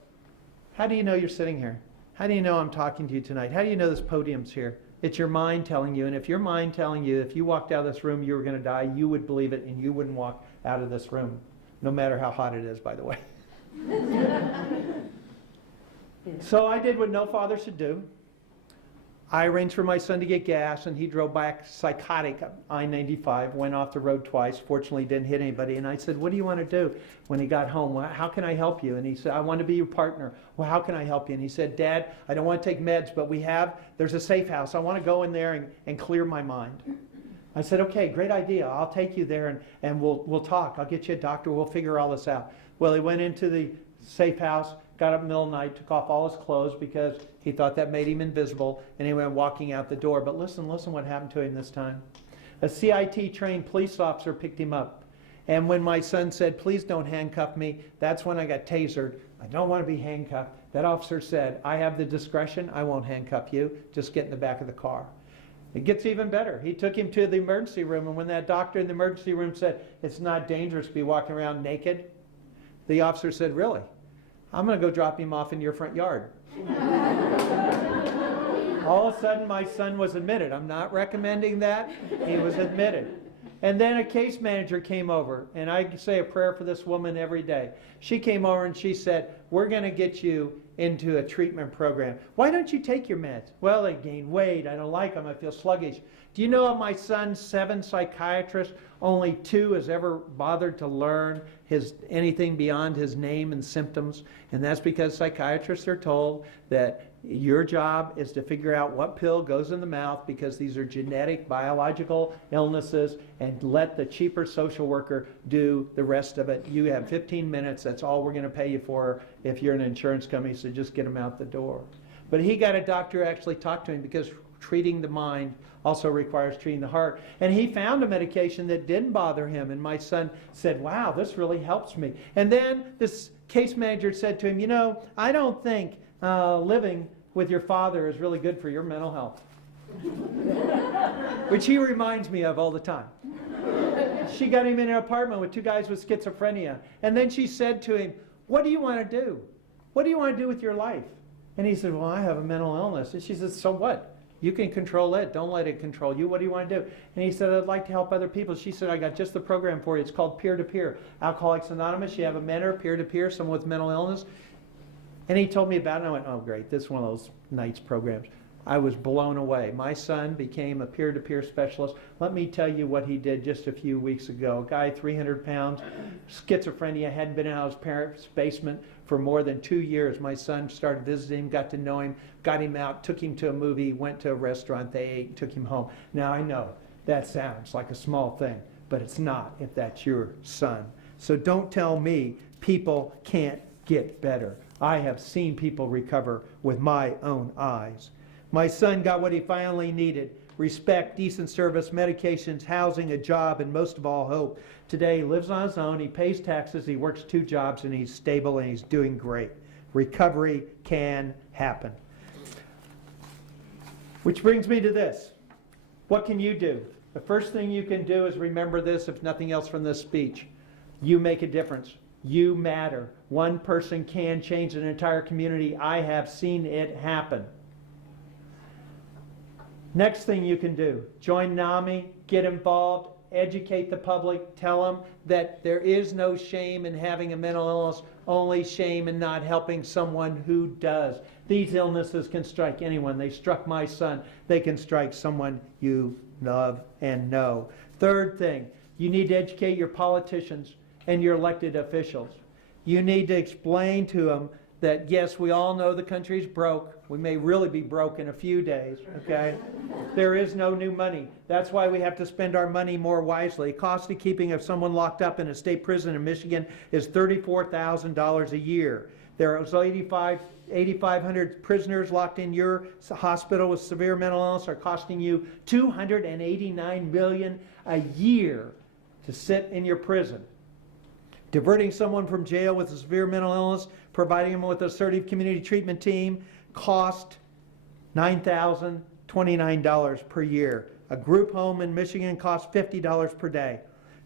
how do you know you're sitting here? How do you know I'm talking to you tonight? How do you know this podium's here? It's your mind telling you, and if your mind telling you if you walked out of this room you were going to die, you would believe it, and you wouldn't walk out of this room, no matter how hot it is, by the way. So I did what no father should do. I arranged for my son to get gas, and he drove back psychotic up I-95, went off the road twice, fortunately didn't hit anybody. And I said, what do you want to do? When he got home, well, how can I help you? And he said, I want to be your partner. Well, how can I help you? And he said, Dad, I don't want to take meds, but there's a safe house. I want to go in there and clear my mind. I said, okay, great idea. I'll take you there and we'll talk. I'll get you a doctor. We'll figure all this out. Well, he went into the safe house, got up in the middle of the night, took off all his clothes because he thought that made him invisible, and he went walking out the door. But listen what happened to him this time. A CIT-trained police officer picked him up. And when my son said, please don't handcuff me, that's when I got tasered. I don't want to be handcuffed. That officer said, I have the discretion. I won't handcuff you. Just get in the back of the car. It gets even better. He took him to the emergency room, and when that doctor in the emergency room said, it's not dangerous to be walking around naked, the officer said, really? I'm going to go drop him off in your front yard. All of a sudden, my son was admitted. I'm not recommending that. He was admitted. And then a case manager came over, and I say a prayer for this woman every day. She came over and she said, we're going to get you into a treatment program. Why don't you take your meds? Well, they gain weight. I don't like them. I feel sluggish. Do you know of my son's 7 psychiatrists, only 2 has ever bothered to learn anything beyond his name and symptoms? And that's because psychiatrists are told that Your job is to figure out what pill goes in the mouth, because these are genetic, biological illnesses, and let the cheaper social worker do the rest of it. You have 15 minutes. That's all we're going to pay you for if you're an insurance company, so just get them out the door. But he got a doctor who actually talked to him, because treating the mind also requires treating the heart. And he found a medication that didn't bother him. And my son said, wow, this really helps me. And then this case manager said to him, you know, I don't think living with your father is really good for your mental health. Which he reminds me of all the time. She got him in an apartment with 2 guys with schizophrenia. And then she said to him, what do you want to do? What do you want to do with your life? And he said, well, I have a mental illness. And she said, so what? You can control it. Don't let it control you. What do you want to do? And he said, I'd like to help other people. She said, I got just the program for you. It's called peer-to-peer. Alcoholics Anonymous, you have a mentor, peer-to-peer, someone with mental illness. And he told me about it, and I went, oh, great. This is one of those nice programs. I was blown away. My son became a peer-to-peer specialist. Let me tell you what he did just a few weeks ago. A guy, 300 pounds, schizophrenia, hadn't been out of his parents' basement for more than 2 years. My son started visiting him, got to know him, got him out, took him to a movie, went to a restaurant, they ate, took him home. Now I know that sounds like a small thing, but it's not if that's your son. So don't tell me people can't get better. I have seen people recover with my own eyes. My son got what he finally needed: respect, decent service, medications, housing, a job, and most of all, hope. Today he lives on his own, he pays taxes, he works 2 jobs, and he's stable and he's doing great. Recovery can happen. Which brings me to this. What can you do? The first thing you can do is remember this, if nothing else from this speech. You make a difference. You matter. One person can change an entire community. I have seen it happen. Next thing you can do, join NAMI, get involved, educate the public, tell them that there is no shame in having a mental illness, only shame in not helping someone who does. These illnesses can strike anyone. They struck my son. They can strike someone you love and know. Third thing, you need to educate your politicians and your elected officials. You need to explain to them that, yes, we all know the country's broke. We may really be broke in a few days, okay? There is no new money. That's why we have to spend our money more wisely. Cost of keeping of someone locked up in a state prison in Michigan is $34,000 a year. There are 8,500 prisoners locked in your hospital with severe mental illness are costing you $289 million a year to sit in your prison. Diverting someone from jail with a severe mental illness, providing them with an assertive community treatment team, cost $9,029 per year. A group home in Michigan costs $50 per day.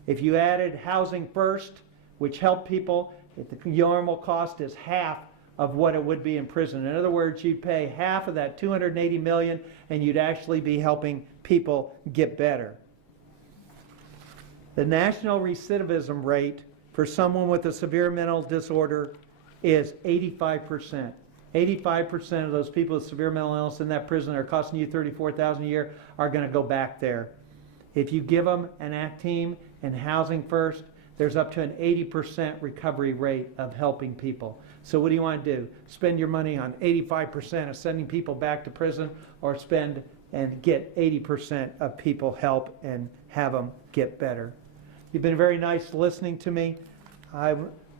If you added Housing First, which helped people, the normal cost is half of what it would be in prison. In other words, you'd pay half of that $280 million, and you'd actually be helping people get better. The national recidivism rate for someone with a severe mental disorder is 85%. 85% of those people with severe mental illness in that prison are costing you $34,000 a year are going to go back there. If you give them an ACT team and Housing First, there's up to an 80% recovery rate of helping people. So what do you want to do? Spend your money on 85% of sending people back to prison, or spend and get 80% of people help and have them get better? You've been very nice listening to me. I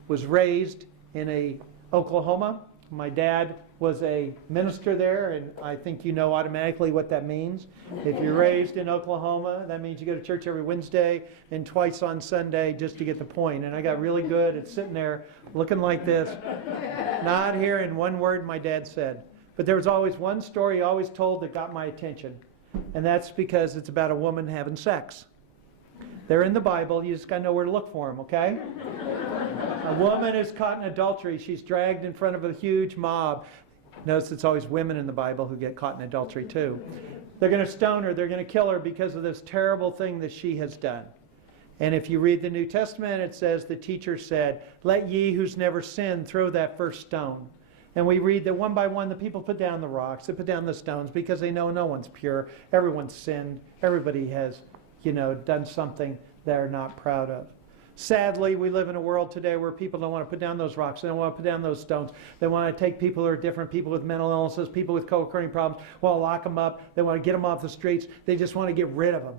was raised in Oklahoma. My dad was a minister there, and I think you know automatically what that means. If you're raised in Oklahoma, that means you go to church every Wednesday and twice on Sunday just to get the point. And I got really good at sitting there looking like this, not hearing one word my dad said. But there was always one story he always told that got my attention, and that's because it's about a woman having sex. They're in the Bible. You just got to know where to look for them, okay? A woman is caught in adultery. She's dragged in front of a huge mob. Notice it's always women in the Bible who get caught in adultery too. They're going to stone her. They're going to kill her because of this terrible thing that she has done. And if you read the New Testament, it says the teacher said, "Let ye who's never sinned throw that first stone." And we read that one by one the people put down the rocks. They put down the stones because they know no one's pure. Everyone's sinned. Everybody has done something they're not proud of. Sadly, we live in a world today where people don't want to put down those rocks. They don't want to put down those stones. They want to take people who are different, people with mental illnesses, people with co-occurring problems, want to lock them up. They want to get them off the streets. They just want to get rid of them.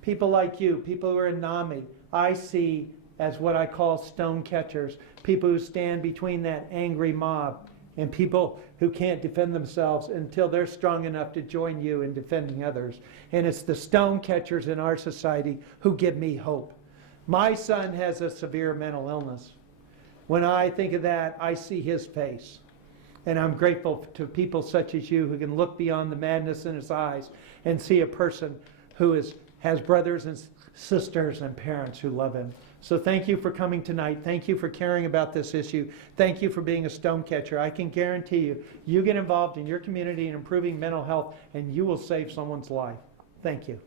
People like you, people who are in NAMI, I see as what I call stone catchers, people who stand between that angry mob and people who can't defend themselves until they're strong enough to join you in defending others. And it's the stone catchers in our society who give me hope. My son has a severe mental illness. When I think of that, I see his face. And I'm grateful to people such as you who can look beyond the madness in his eyes and see a person who has brothers and sisters and parents who love him. So thank you for coming tonight. Thank you for caring about this issue. Thank you for being a stone catcher. I can guarantee you, you get involved in your community in improving mental health and you will save someone's life. Thank you.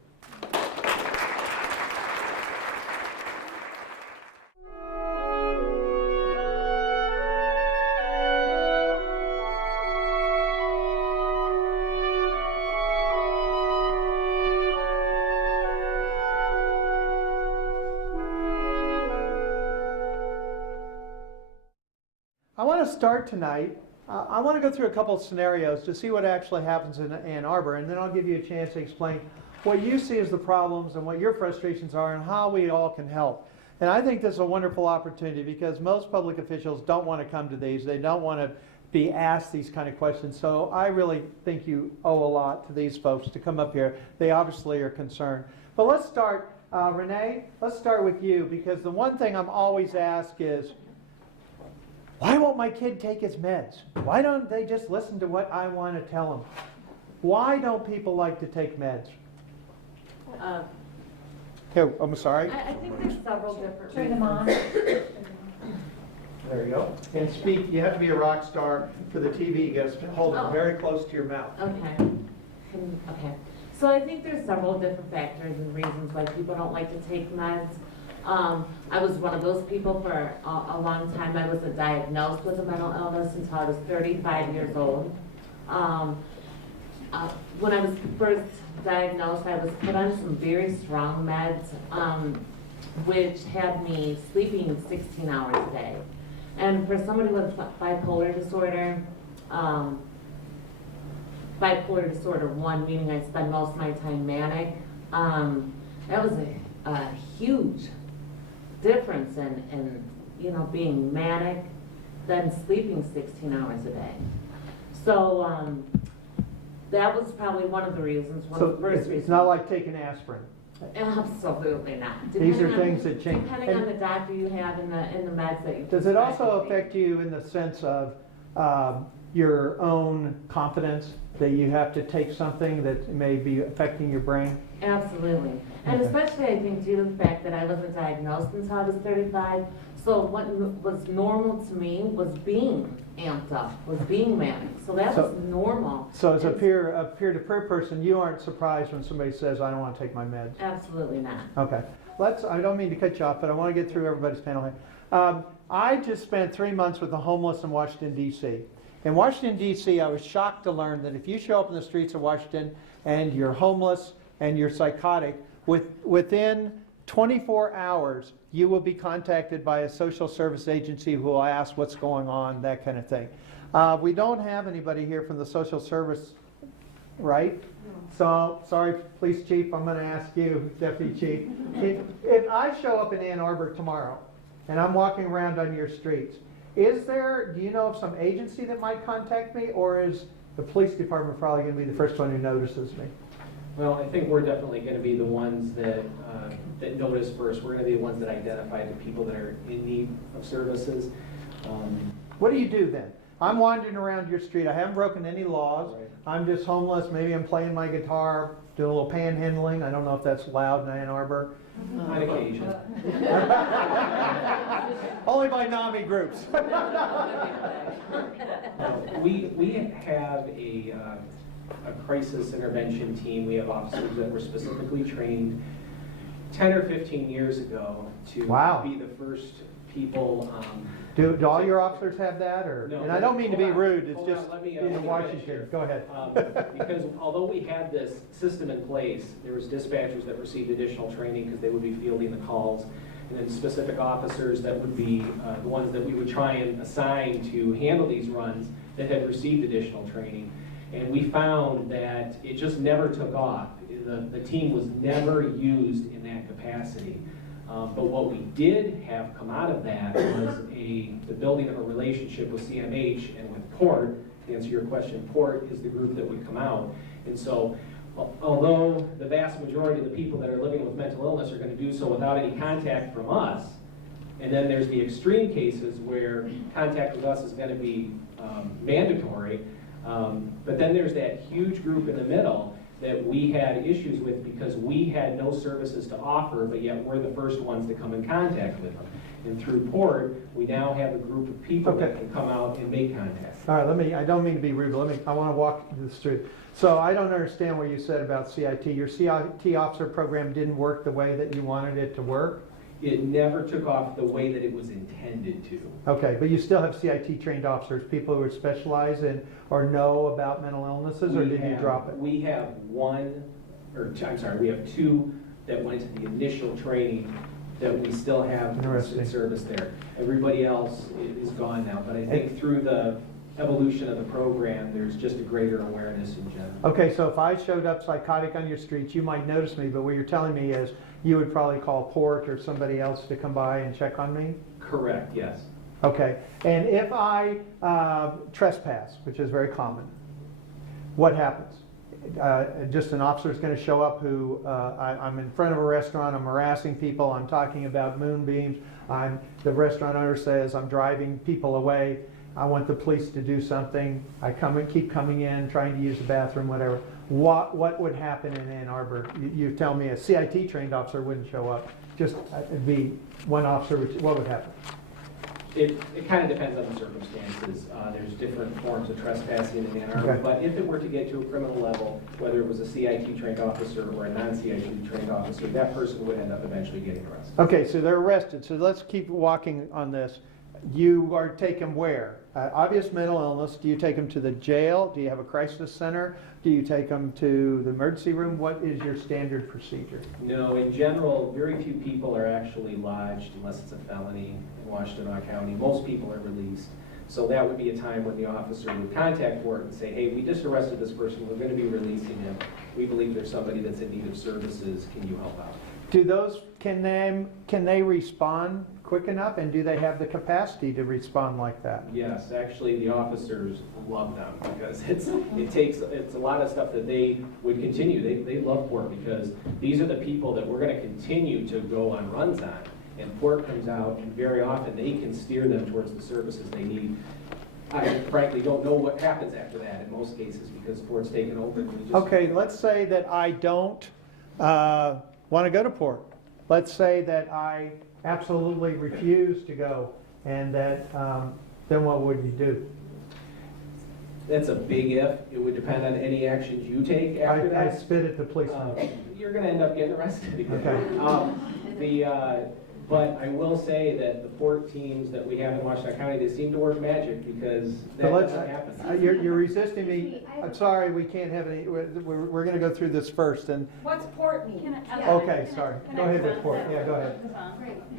I want to start tonight. I want to go through a couple of scenarios to see what actually happens in Ann Arbor, and then I'll give you a chance to explain what you see as the problems and what your frustrations are and how we all can help. And I think this is a wonderful opportunity because most public officials don't want to come to these. They don't want to be asked these kind of questions. So I really think you owe a lot to these folks to come up here. They obviously are concerned. But let's start, Renee, let's start with you, because the one thing I'm always asked is, why won't my kid take his meds? Why don't they just listen to what I want to tell them? Why don't people like to take meds? Here, I'm sorry. I think there's several different Turn them on. There you go. And speak, you have to be a rock star for the TV. You got to hold it very close to your mouth. Okay. Okay. So I think there's several different factors and reasons why people don't like to take meds. I was one of those people for a long time. I was diagnosed with a mental illness until I was 35 years old. When I was first diagnosed, I was put on some very strong meds, which had me sleeping 16 hours a day. And for somebody with bipolar disorder 1, meaning I spend most of my time manic, that was a huge difference in being manic than sleeping 16 hours a day. So that was probably one of the reasons, one of the first reasons. It's not like taking aspirin. Absolutely not. These are things that change. Depending on the doctor you have and the meds that you Does it also affect you in the sense of your own confidence, that you have to take something that may be affecting your brain? Absolutely. And especially I think due to the fact that I wasn't diagnosed until I was 35, so what was normal to me was being amped up, was being manic. So that was normal. So as a peer-to-peer person, you aren't surprised when somebody says, I don't want to take my meds? Absolutely not. Okay. I don't mean to cut you off, but I want to get through everybody's panel here. I just spent 3 months with the homeless in Washington, D.C. In Washington, D.C., I was shocked to learn that if you show up in the streets of Washington and you're homeless and you're psychotic, within 24 hours, you will be contacted by a social service agency who will ask what's going on, that kind of thing. We don't have anybody here from the social service, right? So, sorry, police chief, I'm going to ask you, deputy chief. If I show up in Ann Arbor tomorrow and I'm walking around on your streets, do you know of some agency that might contact me, or is the police department probably going to be the first one who notices me? Well, I think we're definitely going to be the ones that notice first. We're going to be the ones that identify the people that are in need of services. What do you do then? I'm wandering around your street. I haven't broken any laws. Right. I'm just homeless. Maybe I'm playing my guitar, doing a little panhandling. I don't know if that's allowed in Ann Arbor. On occasion. Only by NAMI groups. We have a crisis intervention team. We have officers that were specifically trained 10 or 15 years ago to be the first people. Do all your officers have that? No, and I don't mean to be rude, it's just let me in Washington. Go ahead. Because although we had this system in place, there was dispatchers that received additional training because they would be fielding the calls. And and then specific officers that would be the ones that we would try and assign to handle these runs that had received additional training. And we found that it just never took off. The team was never used in that capacity. But what we did have come out of that was the building of a relationship with CMH and with Port. To answer your question, Port is the group that would come out. And so, although the vast majority of the people that are living with mental illness are going to do so without any contact from us, and then there's the extreme cases where contact with us is going to be mandatory, but then there's that huge group in the middle that we had issues with because we had no services to offer, but yet we're the first ones to come in contact with them. And through Port, we now have a group of people that can come out and make contact. All right, I don't mean to be rude, but I want to walk this through. So I don't understand what you said about CIT. Your CIT officer program didn't work the way that you wanted it to work? It never took off the way that it was intended to. Okay, but you still have CIT trained officers, people who are specialized in or know about mental illnesses, or did you drop it? We have we have two that went to the initial training that we still have in service there. Everybody else is gone now, but I think through the evolution of the program, there's just a greater awareness in general. Okay, so if I showed up psychotic on your streets, you might notice me, but what you're telling me is you would probably call Port or somebody else to come by and check on me? Correct, yes. Okay, and if I trespass, which is very common, what happens? Just an officer is going to show up who, I'm in front of a restaurant, I'm harassing people, I'm talking about moonbeams, the restaurant owner says I'm driving people away, I want the police to do something, I keep coming in, trying to use the bathroom, whatever. What would happen in Ann Arbor? You tell me a CIT trained officer wouldn't show up, just it'd be one officer, what would happen? It kind of depends on the circumstances. There's different forms of trespassing in Ann Arbor, Okay. but if it were to get to a criminal level, whether it was a CIT trained officer or a non-CIT trained officer, that person would end up eventually getting arrested. Okay, so they're arrested. So let's keep walking on this. You are taken where? Obvious mental illness. Do you take them to the jail? Do you have a crisis center? Do you take them to the emergency room? What is your standard procedure? No, in general, very few people are actually lodged unless it's a felony in Washtenaw County. Most people are released. So that would be a time when the officer would contact Port and say, hey, we just arrested this person. We're going to be releasing him. We believe there's somebody that's in need of services. Can you help out? Can they respond quick enough, and do they have the capacity to respond like that? Yes, actually, the officers love them because it's a lot of stuff that they would continue. They love Port because these are the people that we're going to continue to go on runs on. And Port comes out, and very often they can steer them towards the services they need. I frankly don't know what happens after that in most cases because Port's taken over. Okay, let's say that I don't want to go to Port. Let's say that I absolutely refuse to go, and that then what would you do? That's a big if. It would depend on any actions you take after that. I spit at the policeman. You're going to end up getting arrested again. Okay. But I will say that the Port teams that we have in Washtenaw County, they seem to work magic because that doesn't happen. You're resisting me. I'm sorry, we can't have any. We're going to go through this first. And What's Port mean? okay, sorry. Go ahead with Port. Yeah, go ahead.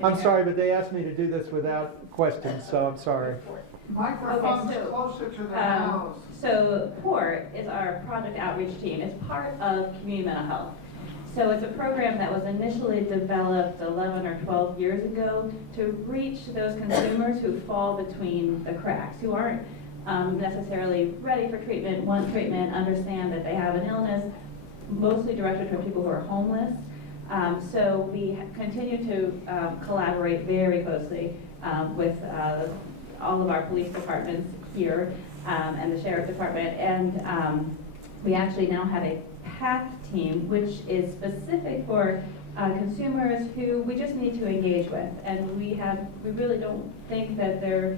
I'm sorry, but they asked me to do this without questions, so I'm sorry. Microphone's closer to the house. So Port is our project outreach team. It's part of community mental health. So it's a program that was initially developed 11 or 12 years ago to reach those consumers who fall between the cracks, who aren't necessarily ready for treatment, want treatment, understand that they have an illness, mostly directed toward people who are homeless. So we continue to collaborate very closely with all of our police departments here and the sheriff department. And we actually now have a PATH team, which is specific for consumers who we just need to engage with. And we really don't think that they're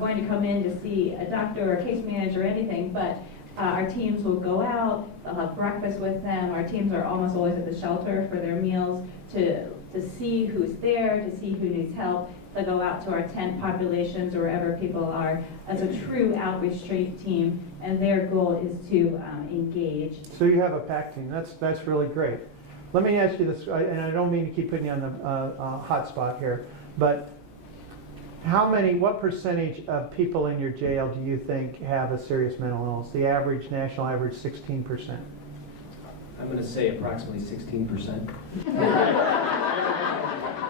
going to come in to see a doctor or a case manager or anything, but our teams will go out, they'll have breakfast with them. Our teams are almost always at the shelter for their meals to see who's there, to see who needs help. They'll go out to our tent populations or wherever people are as a true outreach team, and their goal is to engage. So you have a PAC team. That's really great. let me ask you this, and I don't mean to keep putting you on the hot spot here, but what percentage of people in your jail do you think have a serious mental illness? The national average, 16%. I'm going to say approximately 16%.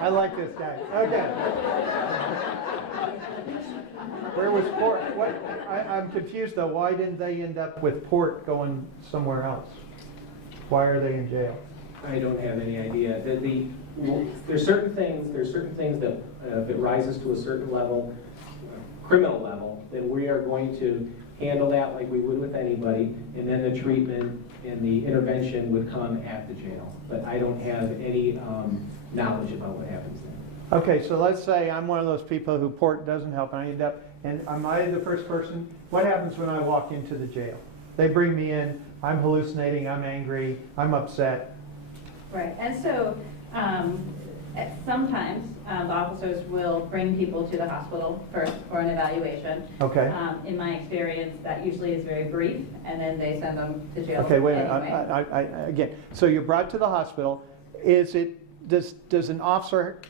I like this guy. Okay. Where was Port? I'm confused though. Why didn't they end up with Port going somewhere else? Why are they in jail? I don't have any idea. There's certain things that if it rises to a certain level, criminal level, then we are going to handle that like we would with anybody, and then the treatment and the intervention would come at the jail. But I don't have any knowledge about what happens there. Okay, so let's say I'm one of those people who Port doesn't help, and I end up, and am I the first person? What happens when I walk into the jail? They bring me in, I'm hallucinating, I'm angry, I'm upset. Right, and so sometimes the officers will bring people to the hospital first for an evaluation. Okay. In my experience, that usually is very brief, and then they send them to jail. Okay, wait a anyway. minute. Again, so you're brought to the hospital. Does an officer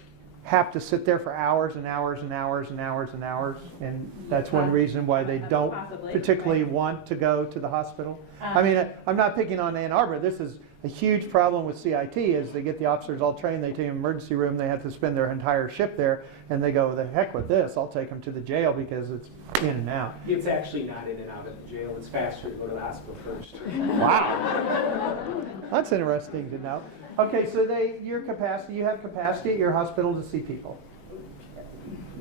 have to sit there for hours and hours and hours and hours and hours? And that's one reason why they don't Possibly, particularly right. want to go to the hospital? I mean, I'm not picking on Ann Arbor. This is a huge problem with CIT is they get the officers all trained, they take them to the emergency room, they have to spend their entire shift there, and they go, the heck with this, I'll take them to the jail because it's in and out. It's actually not in and out of the jail. It's faster to go to the hospital first. Wow. That's interesting to know. Okay, so you have capacity at your hospital to see people.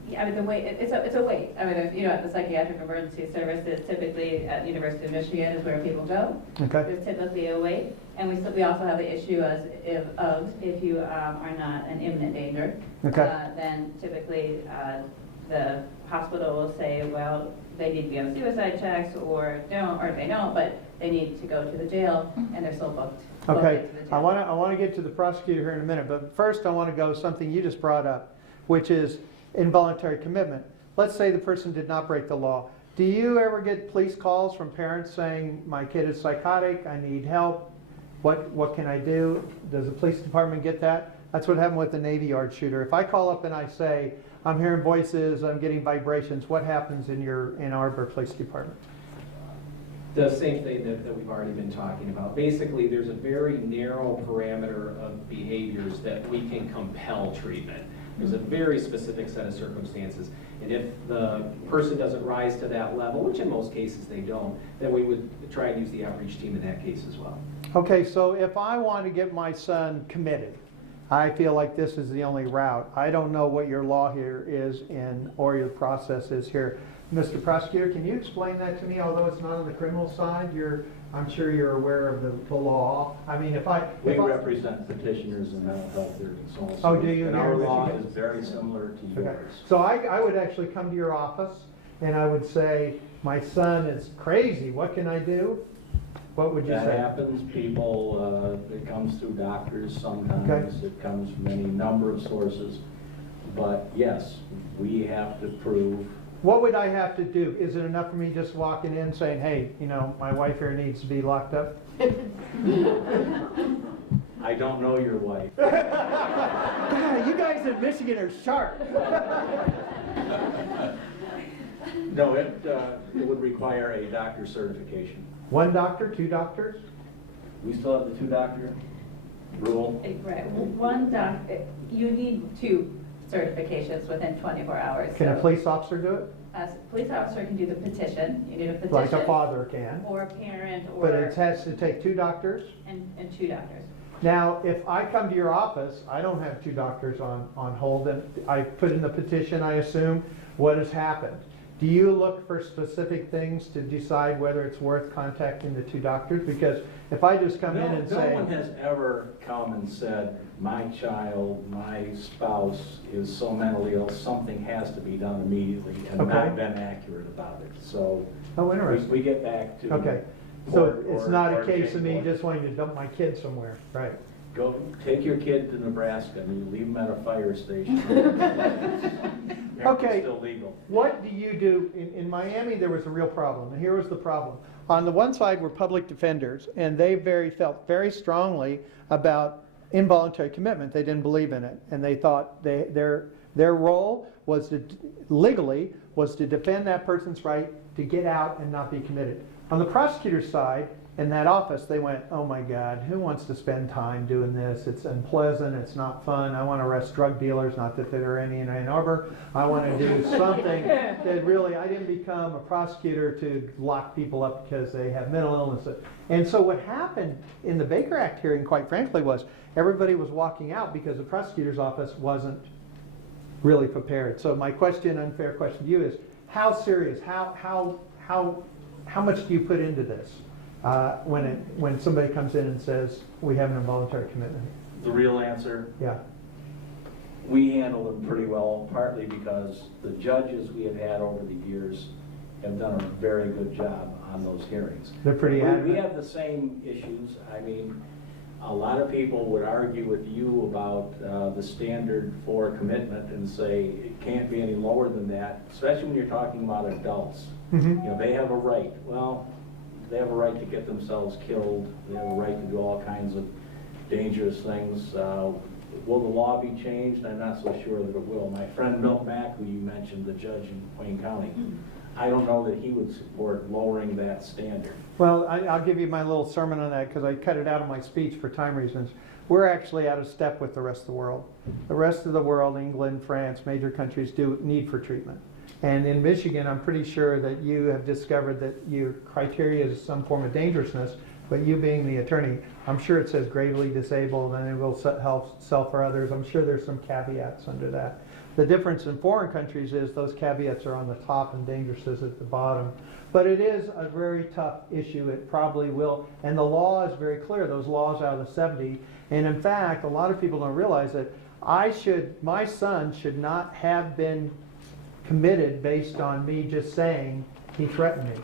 Yeah, I mean, the wait, it's a wait. I mean, at the psychiatric emergency services, typically at the University of Michigan is where people go. Okay. There's typically a wait. And we also have the issue if you are not an imminent danger. Okay. Then typically the hospital will say, well, they need to be on suicide checks or they don't, but they need to go to the jail, and they're still booked. Okay, into the I jail. want to get to the prosecutor here in a minute, but first I want to go something you just brought up, which is involuntary commitment. Let's say the person did not break the law. Do you ever get police calls from parents saying, my kid is psychotic, I need help, what can I do? Does the police department get that? That's what happened with the Navy Yard shooter. If I call up and I say, I'm hearing voices, I'm getting vibrations, what happens in Arbor Police Department? The same thing that we've already been talking about. Basically, there's a very narrow parameter of behaviors that we can compel treatment. There's a very specific set of circumstances. And if the person doesn't rise to that level, which in most cases they don't, then we would try and use the outreach team in that case as well. Okay, so if I want to get my son committed, I feel like this is the only route. I don't know what your law here is or your process is here. Mr. Prosecutor, can you explain that to me? Although it's not on the criminal side, I'm sure you're aware of the law. I mean, We represent petitioners in mental health hearings also. Oh, do you? And our Here in law Michigan? is very similar to Okay. yours. So I would actually come to your office and I would say, my son is crazy, what can I do? What would you That say? happens, people, it comes through doctors sometimes, it comes from any number of sources. But yes, we have to prove. What would I have to do? Is it enough for me just walking in saying, hey, my wife here needs to be locked up? I don't know your wife. God, you guys in Michigan are sharp. No, it would require a doctor's certification. One doctor, two doctors? We still have the 2-doctor rule. Right, you need 2 certifications within 24 hours. Can a So, police officer do it? a police officer can do the petition, you need a petition. Like a father can. Or a parent, But it or, has to take 2 doctors? and 2 doctors. Now, if I come to your office, I don't have 2 doctors on hold, and I put in the petition, I assume, what has happened. Do you look for specific things to decide whether it's worth contacting the 2 doctors? Because if I just come in and No say, one has ever come and said, my child, my spouse is so mentally ill, something has to be done immediately, and Okay. not been accurate about it. So oh, interesting. we get back to. Okay, so court it's or- not a or case of me court. just wanting to dump my kid somewhere, right? Go, take your kid to Nebraska, and you leave him at a fire station. Okay. It's still legal. What do you do? In Miami, there was a real problem, and here was the problem. On the one side were public defenders, and they felt very strongly about involuntary commitment. They didn't believe in it, and they thought their role was legally was to defend that person's right to get out and not be committed. On the prosecutor's side, in that office, they went, oh my God, who wants to spend time doing this? It's unpleasant, it's not fun. I want to arrest drug dealers, not that there are any in Ann Arbor. I want to do something that really, I didn't become a prosecutor to lock people up because they have mental illness. And so what happened in the Baker Act hearing, quite frankly, was everybody was walking out because the prosecutor's office wasn't really prepared. So my question, unfair question to you is, how serious, how much do you put into this? When somebody comes in and says, we have an involuntary commitment? The real answer, Yeah. we handle them pretty well, partly because the judges we have had over the years have done a very good job on those hearings. They're pretty We adamant. have the same issues. I mean, a lot of people would argue with you about the standard for commitment and say it can't be any lower than that, especially when you're talking about adults. Mhm. You know, they have a right. Well, they have a right to get themselves killed. They have a right to do all kinds of dangerous things. Will the law be changed? I'm not so sure that it will. My friend Milt Mack, who you mentioned, the judge in Wayne County, I don't know that he would support lowering that standard. Well, I'll give you my little sermon on that because I cut it out of my speech for time reasons. We're actually out of step with the rest of the world. The rest of the world, England, France, major countries do need for treatment. And in Michigan, I'm pretty sure that you have discovered that your criteria is some form of dangerousness, but you being the attorney, I'm sure it says gravely disabled and it will help sell for others. I'm sure there's some caveats under that. The difference in foreign countries is those caveats are on the top and dangerous is at the bottom. But it is a very tough issue. It probably will. And the law is very clear. Those laws out of the 70s. And in fact, a lot of people don't realize that my son should not have been committed based on me just saying he threatened me.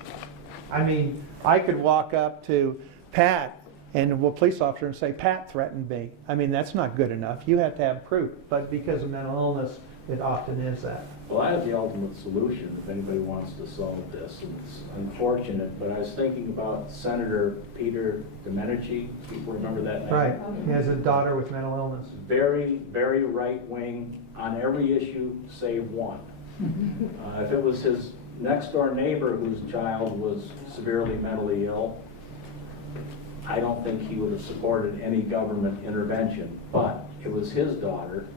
I mean, I could walk up to Pat and a police officer and say, Pat threatened me. I mean, that's not good enough. You have to have proof. But because of mental illness, it often is that. Well, I have the ultimate solution if anybody wants to solve this. And it's unfortunate, but I was thinking about Senator Peter Domenici. People remember that name? Right. He has a daughter with mental illness. Very, very right wing on every issue save one. If it was his next door neighbor whose child was severely mentally ill, I don't think he would have supported any government intervention. But it was his daughter,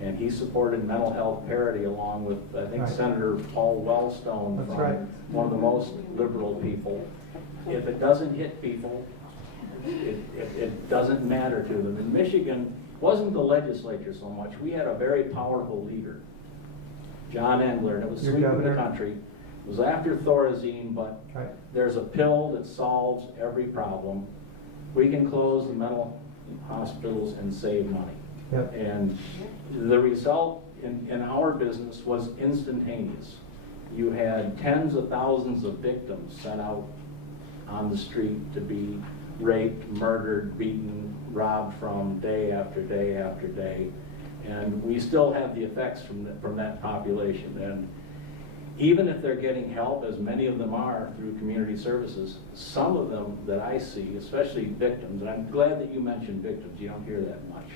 and he supported mental health parity along with, I think, Right. Senator Paul Wellstone, That's from right. one of the most liberal people. If it doesn't hit people, it doesn't matter to them. In Michigan, it wasn't the legislature so much. We had a very powerful leader, John Engler, and it was Your sweeping the governor? country. It was after Thorazine, but Right. there's a pill that solves every problem. We can close the mental hospitals and save money. Yep. And the result in our business was instantaneous. You had tens of thousands of victims sent out on the street to be raped, murdered, beaten, robbed from day after day after day. And we still have the effects from that population. And even if they're getting help, as many of them are through community services, some of them that I see, especially victims, and I'm glad that you mentioned victims, you don't hear that much.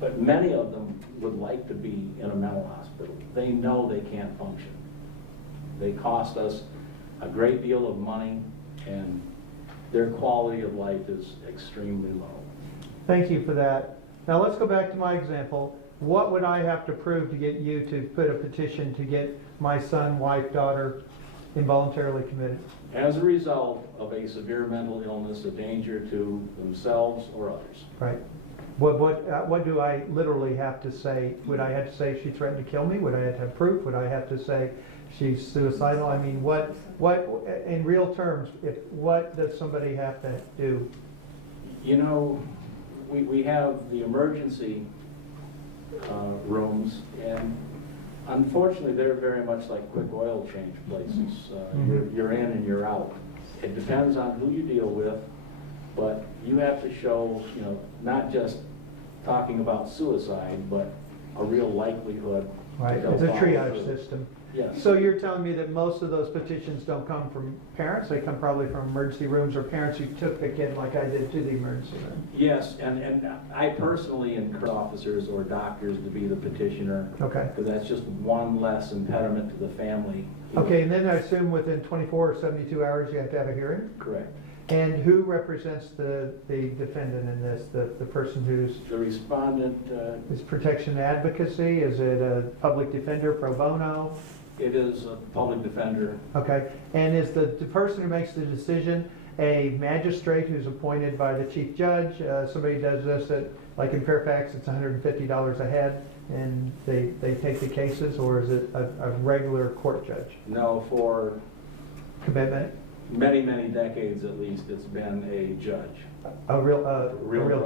But many of them would like to be in a mental hospital. They know they can't function. They cost us a great deal of money, and their quality of life is extremely low. Thank you for that. Now let's go back to my example. What would I have to prove to get you to put a petition to get my son, wife, daughter involuntarily committed? As a result of a severe mental illness, a danger to themselves or others. Right. What do I literally have to say? Would I have to say she threatened to kill me? Would I have to have proof? Would I have to say she's suicidal? I mean, what in real terms, what does somebody have to do? You know, we have the emergency rooms, and unfortunately they're very much like quick oil change places. You're in and you're out. It depends on who you deal with, but you have to show, not just talking about suicide, but a real likelihood Right, They'll it's a follow triage through. system. Yes. So you're telling me that most of those petitions don't come from parents, they come probably from emergency rooms or parents who took the kid like I did to the emergency room? Yes, and I personally encourage officers or doctors to be the petitioner. Okay. Because that's just one less impediment to the family. Okay, and then I assume within 24 or 72 hours you have to have a hearing? Correct. And who represents the defendant in this, the person who's, The respondent, is protection advocacy, is it a public defender pro bono? it is a public defender. Okay, and is the person who makes the decision a magistrate who's appointed by the chief judge? Somebody does this at, like in Fairfax, it's $150 a head, and they take the cases, or is it a regular court judge? No, for Commitment? many, many decades at least, it's been a judge. A real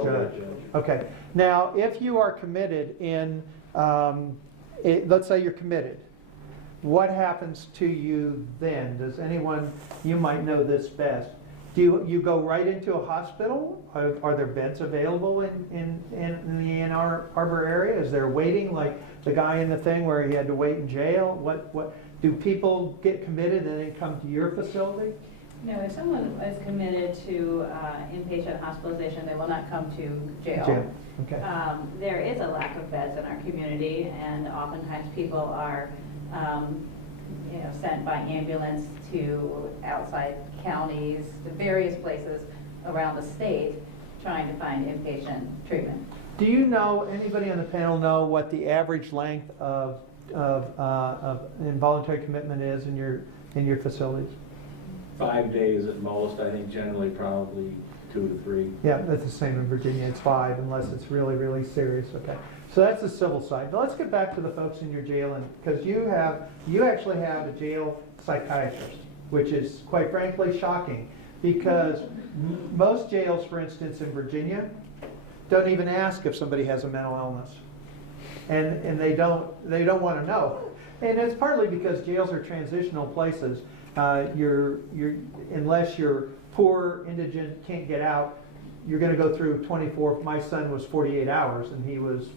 judge? judge. Okay, now, if you are committed in, let's say you're committed, what happens to you then? Does anyone, you might know this best, do you go right into a hospital? Are there beds available in the Ann Arbor area? Is there waiting, like the guy in the thing where he had to wait in jail? What do people get committed and then come to your facility? No, if someone is committed to inpatient hospitalization, they will not come to jail. Okay. There is a lack of beds in our community, and oftentimes people are sent by ambulance to outside counties, to various places around the state, trying to find inpatient treatment. Do you know, anybody on the panel know what the average length of involuntary commitment is in your facilities? 5 days at most, I think generally probably 2 to 3. Yeah, that's the same in Virginia. It's 5 unless it's really, really serious. Okay. So that's the civil side. But let's get back to the folks in your jail, and because you actually have a jail psychiatrist, which is quite frankly shocking, because most jails, for instance, in Virginia, don't even ask if somebody has a mental illness, and they don't want to know, and it's partly because jails are transitional places. Unless you're poor, indigent, can't get out, you're going to go through 24. My son was 48 hours, and he was,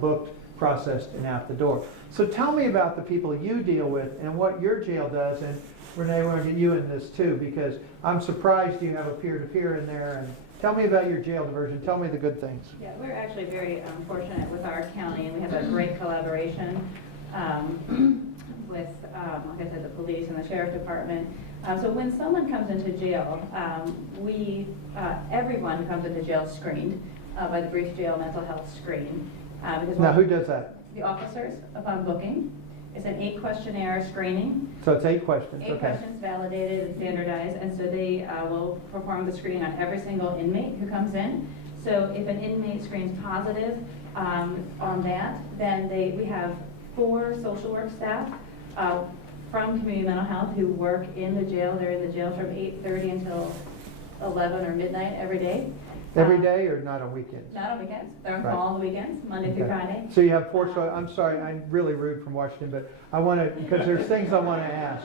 booked, processed, and out the door. So tell me about the people you deal with and what your jail does. And Renee, I want to get you in this too, because I'm surprised you have a peer-to-peer in there. And tell me about your jail diversion. Tell me the good things. Yeah, we're actually very fortunate with our county, and we have a great collaboration with, like I said, the police and the sheriff department. So when someone comes into jail, everyone comes into jail screened by the Brief Jail Mental Health Screen. Now, who does that? The officers upon booking. It's an 8-questionnaire screening. So it's 8 questions. 8 Okay. questions, validated and standardized, and so they will perform the screening on every single inmate who comes in. So if an inmate screens positive on that, then we have 4 social work staff from Community Mental Health who work in the jail. They're in the jail from 8:30 until 11 or midnight every day. Every day or not on weekends? Not on weekends. They're on Right. call on the weekends, Monday through Okay. Friday. So you have 4, so I'm sorry, I'm really rude from Washington, but I want to, because there's things I want to ask.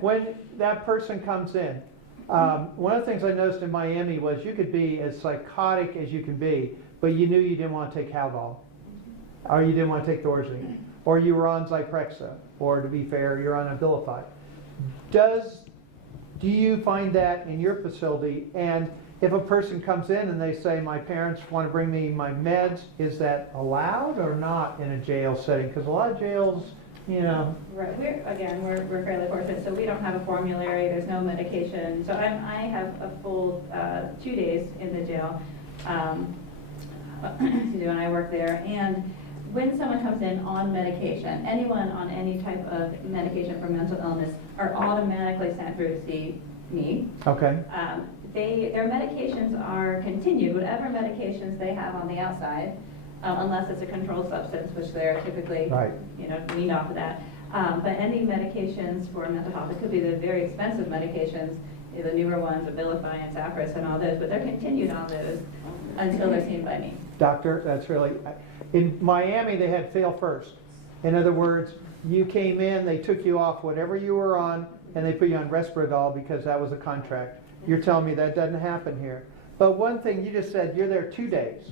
When that person comes in, one of the things I noticed in Miami was you could be as psychotic as you can be, but you knew you didn't want to take Haldol, or you didn't want to take Thorazine, or you were on Zyprexa, or to be fair, you're on Abilify. Do you find that in your facility? And if a person comes in and they say, my parents want to bring me my meds, is that allowed or not in a jail setting? Because a lot of jails, Right. We're fairly fortunate, so we don't have a formulary. There's no medication. So I have a full 2 days in the jail. And I work there. And when someone comes in on medication, anyone on any type of medication for mental illness are automatically sent through to see me. okay. Their medications are continued, whatever medications they have on the outside, unless it's a controlled substance, which they're typically, Right. weaned off of that. But any medications for mental health, it could be the very expensive medications, the newer ones, Abilify and Zapruss and all those, but they're continued on those until they're seen by me. Doctor, that's really, in Miami, they had fail first. In other words, you came in, they took you off whatever you were on, and they put you on Respirodol because that was a contract. You're telling me that doesn't happen here. But one thing, you just said you're there 2 days.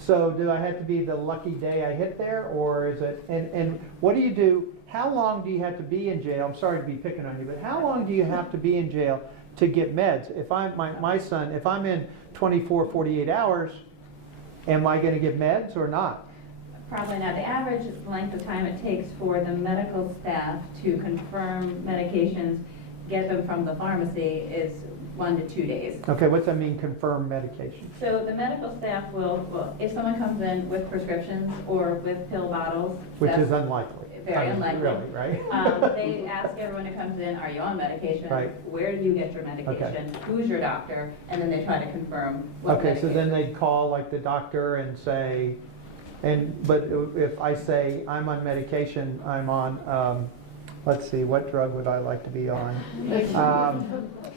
So do I have to be the lucky day I hit there, or is it, and what do you do, how long do you have to be in jail? I'm sorry to be picking on you, but how long do you have to be in jail to get meds? If my son, if I'm in 24, 48 hours, am I gonna get meds or not? Probably not. The average length of time it takes for the medical staff to confirm medications, get them from the pharmacy is 1 to 2 days. Okay, what's that mean, confirm medication? So the medical staff will, if someone comes in with prescriptions or with pill bottles. Which that's is unlikely. Very I mean, unlikely. Really, right? They ask everyone who comes in, are you on medication? Right. Where do you get your medication? Who's your doctor? And then they try to confirm what Okay, so then medication. they'd call like the doctor and say, but if I say I'm on medication, I'm on, let's see, what drug would I like to be on?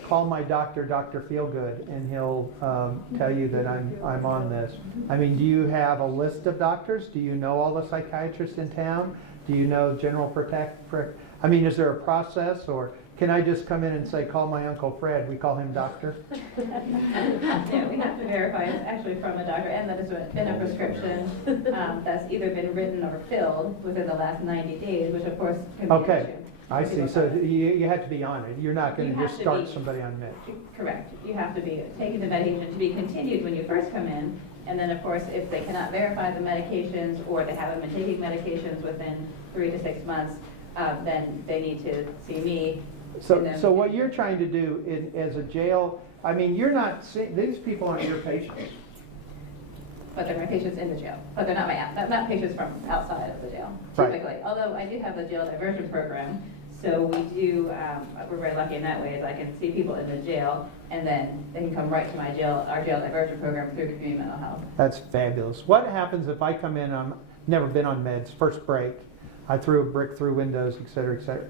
Call my doctor, Dr. Feelgood, and he'll tell you that I'm on this. I mean, do you have a list of doctors? Do you know all the psychiatrists in town? Do you know general I mean, is there a process, or can I just come in and say, call my Uncle Fred, we call him doctor? Yeah, we have to verify it's actually from a doctor and that it's been a prescription that's either been written or filled within the last 90 days, which of course can be an Okay, issue. I see, so you have to be on it. You're not You gonna have just to start be. somebody on meds. Correct. You have to be taking the medication to be continued when you first come in. And then, of course, if they cannot verify the medications or they haven't been taking medications within 3 to 6 months, then they need to see me. and then- So what you're trying to do as a jail, I mean, you're not, these people aren't your patients. But they're my patients in the jail. But they're not patients from outside of the jail, Right. typically. Although I do have the jail diversion program. So we do, we're very lucky in that way, is I can see people in the jail and then they can come right to our jail diversion program through community mental health. That's fabulous. What happens if I come in, I'm never been on meds, first break, I threw a brick through windows, et cetera, et cetera.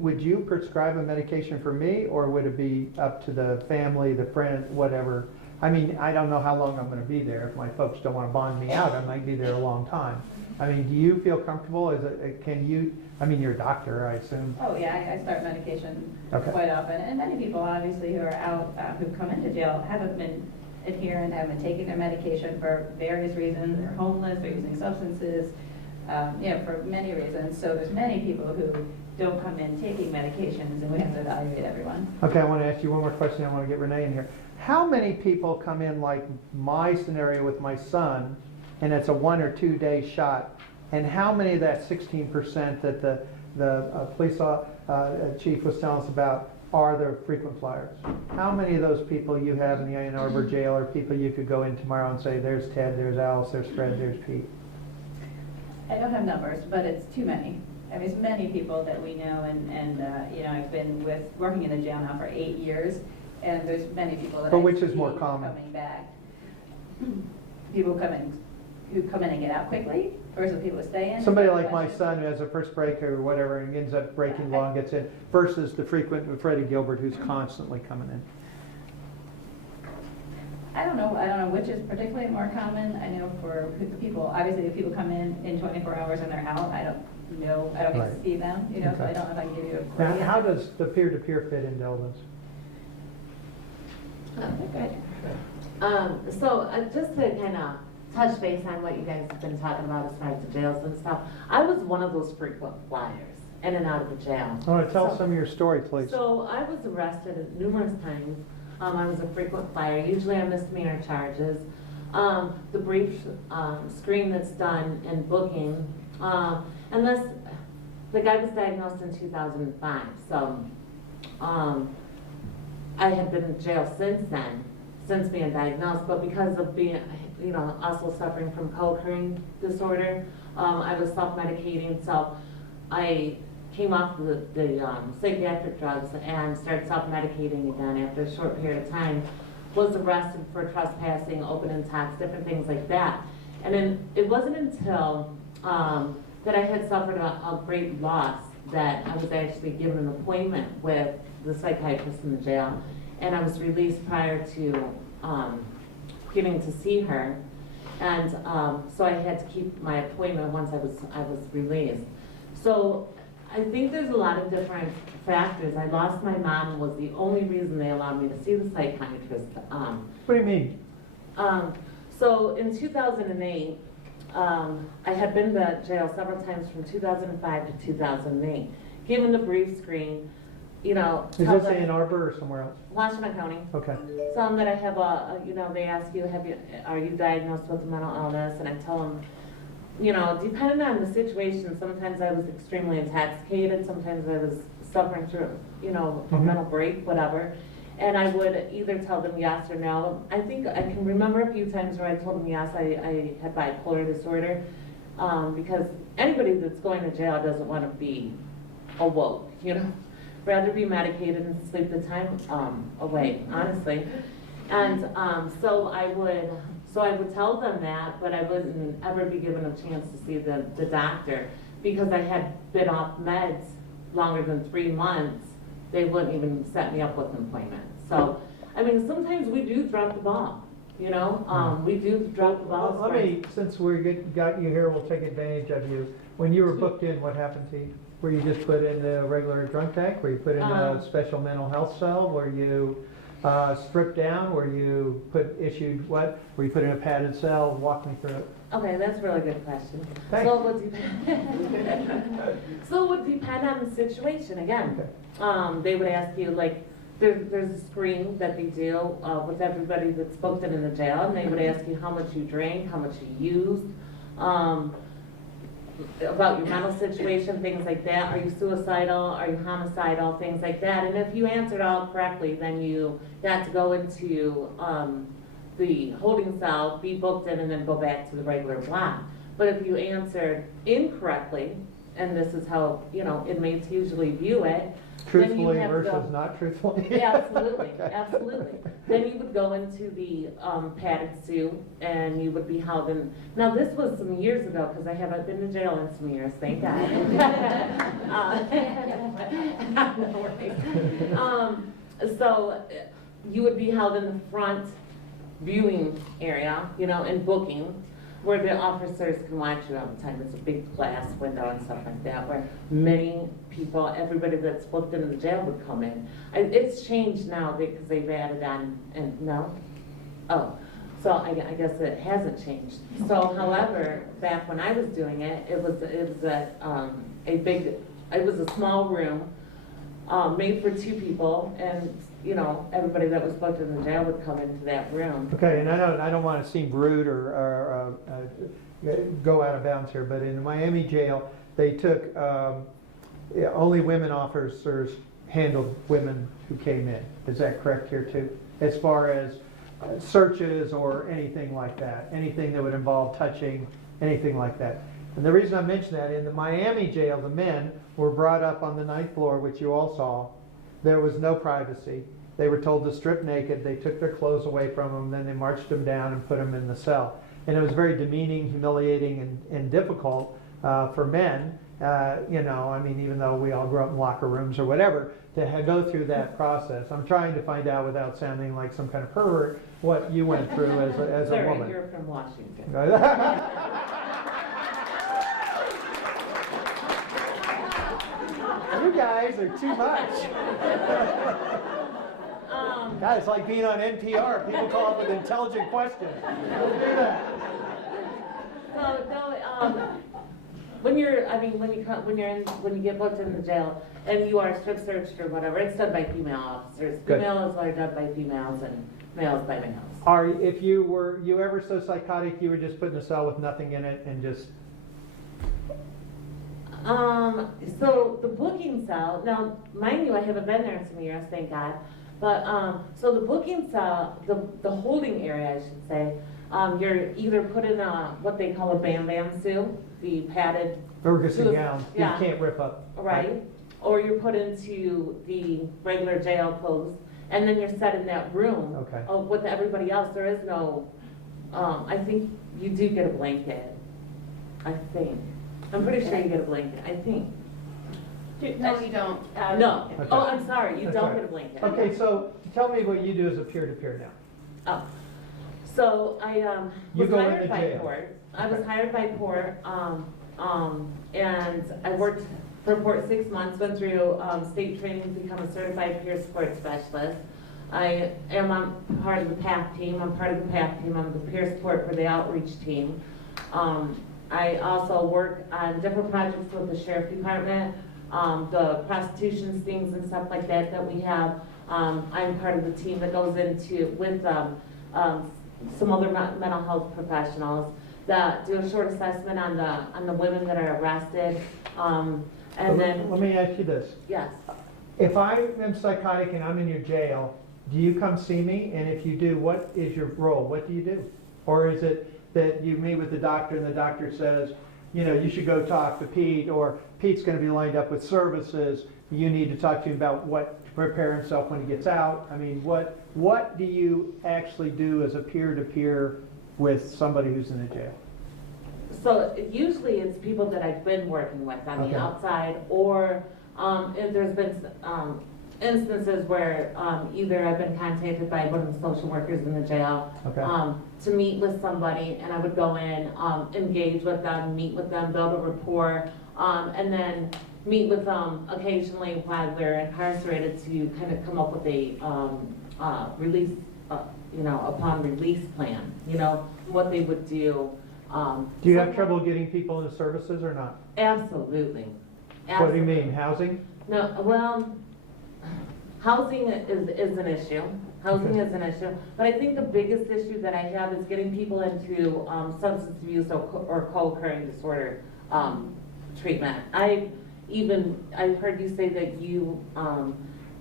Would you prescribe a medication for me, or would it be up to the family, the friend, whatever? I mean, I don't know how long I'm gonna be there. If my folks don't wanna bond me out, I might be there a long time. I mean, do you feel comfortable? I mean, you're a doctor, I assume. Oh, yeah, I start medication Okay. quite often. And many people, obviously, who are out, who've come into jail, haven't been adherent, haven't been taking their medication for various reasons. They're homeless, they're using substances, for many reasons. So there's many people who don't come in taking medications, and we have to evaluate everyone. Okay, I wanna ask you one more question. I wanna get Renee in here. How many people come in like my scenario with my son, and it's a 1 or 2 day shot, and how many of that 16% that the police chief was telling us about are the frequent flyers? How many of those people you have in the Ann Arbor jail are people you could go in tomorrow and say, there's Ted, there's Alice, there's Fred, there's Pete? I don't have numbers, but it's too many. I mean, it's many people that we know, and I've been working in the jail now for 8 years, and there's many people that But I which is see more common? coming back. People who come in and get out quickly versus people who stay in. Somebody Is that the like my question? son who has a first break or whatever and ends up breaking law and gets in, versus the frequent Freddie Gilbert who's constantly coming in. I don't know which is particularly more common. I know for people, obviously if people come in 24 hours and they're out, I don't know, I don't get to Right. see them, so Okay. I don't know if I can give you a. Now, how does the peer-to-peer fit into all this? Just to kind of touch base on what you guys have been talking about as far as the jails and stuff, I was one of those frequent flyers in and out of the jail. I want to tell So- some of your story, please. So I was arrested numerous times. I was a frequent flyer, usually on misdemeanor charges. The brief screen that's done in booking, the guy was diagnosed in 2005, so I had been in jail since then, since being diagnosed, but because of being, also suffering from co-occurring disorder, I was self-medicating, so I came off the psychiatric drugs and started self-medicating again after a short period of time. Was arrested for trespassing, open intox, different things like that. And then it wasn't until that I had suffered a great loss that I was actually given an appointment with the psychiatrist in the jail, and I was released prior to getting to see her. And so I had to keep my appointment once I was released. So I think there's a lot of different factors. I lost my mom was the only reason they allowed me to see the psychiatrist. What do you mean? So in 2008, I had been to jail several times from 2005 to 2008. Given the brief screen, you know. Is tell this them- Ann Arbor or somewhere else? Washington County. Okay. Tell them that I have you know, they ask you, are you diagnosed with a mental illness? And I tell them, you know, depending on the situation, sometimes I was extremely intoxicated, sometimes I was suffering through, you know, a mental break, whatever. And I would either tell them yes or no. I think I can remember a few times where I told them yes, I had bipolar disorder, because anybody that's going to jail doesn't want to be awoke, you know? Rather be medicated and sleep the time away, honestly. And so I would tell them that, but I wouldn't ever be given a chance to see the doctor because I had been off meds longer than 3 months. They wouldn't even set me up with an appointment. So, I mean, sometimes we do drop the ball, you know? We do drop the ball. Well, let me, since got you here, we'll take advantage of you. When you were booked in, what happened to you? Were you just put in the regular drunk tank? Were you put in a special mental health cell? Were you stripped down? Were you issued what? Were you put in a padded cell? Walk me through it. Okay, that's a really good question. Thanks. So it would depend on the situation again. Okay. They would ask you, like, there's a screen that they do with everybody that's booked in the jail, and they would ask you how much you drank, how much you used, about your mental situation, things like that. Are you suicidal? Are you homicidal? Things like that. And if you answered all correctly, then you got to go into the holding cell, be booked in, and then go back to the regular block. But if you answered incorrectly, and this is how, you know, inmates usually view it, then you Truthfully have to versus go, not truthfully? yeah, absolutely, Okay. absolutely. Then you would go into the padded suit, and you would be held in. Now, this was some years ago, because I haven't been to jail in some years, thank God. No worries. So you would be held in the front viewing area, you know, and booking, where the officers can watch you all the time. It's a big glass window and stuff like that, where many people, everybody that's booked into the jail would come in. It's changed now because they've added on, and no? Oh, so I guess it hasn't changed. So, however, back when I was doing it, it was a small room, made for 2 people, and you know, everybody that was booked in the jail would come into that room. Okay, and I don't want to seem rude or go out of bounds here, but in the Miami jail, they took only women officers handled women who came in. Is that correct here too? As far as searches or anything like that, anything that would involve touching, anything like that. And the reason I mention that, in the Miami jail, the men were brought up on the 9th floor, which you all saw. There was no privacy. They were told to strip naked. They took their clothes away from them, then they marched them down and put them in the cell. And it was very demeaning, humiliating, and difficult for men, you know, I mean, even though we all grew up in locker rooms or whatever, to go through that process. I'm trying to find out, without sounding like some kind of pervert, what you went through as a woman. Sorry, you're from Washington. You guys are too much. God, it's like being on NPR. People call up with intelligent questions. Don't do that. So, no, when you get booked in the jail and you are strip searched or whatever, it's done by female officers. Good. Females are done by females and males by males. If you were ever so psychotic, you were just put in a cell with nothing in it and just. So the booking cell, now, mind you, I haven't been there in some years, thank God. But, so the booking cell, the holding area, I should say, you're either put in what they call a bam suit, the padded. Ferguson gown, Yeah. you can't rip up. Right, or you're put into the regular jail clothes, and then you're set in that room. Okay. With everybody else. There is no, I think you do get a blanket, I think. I'm pretty sure you get a blanket, I think. No, you don't. No, Okay. oh, I'm sorry, you That's don't all right. get a blanket. Okay, so tell me what you do as a peer-to-peer now. Oh, so I You was go hired into by jail. Port. I was Okay. hired by Port, and I worked for Port 6 months, went through state training to become a certified peer support specialist. I am on part of the PAC team. I'm part of the PAC team. I'm the peer support for the outreach team. I also work on different projects with the sheriff department, the prostitution stings and stuff like that that we have. I'm part of the team that goes into with some other mental health professionals that do a short assessment on the women that are arrested. And then, let me ask you this. yes. If I am psychotic and I'm in your jail, do you come see me? And if you do, what is your role? What do you do? Or is it that you meet with the doctor and the doctor says, you know, you should go talk to Pete, or Pete's going to be lined up with services. You need to talk to him about what to prepare himself when he gets out. I mean, what do you actually do as a peer-to-peer with somebody who's in a jail? So usually it's people that I've been working with on Okay. the outside, or if there's been instances where either I've been contacted by one of the social workers in the jail Okay. to meet with somebody, and I would go in, engage with them, meet with them, build a rapport, and then meet with them occasionally while they're incarcerated to kind of come up with a release, upon release plan, what they would do. Do you have trouble getting people into services or not? Absolutely. What do you mean, housing? No, well, housing is an issue. Housing is an issue. But I think the biggest issue that I have is getting people into substance abuse or co-occurring disorder treatment. I've heard you say that you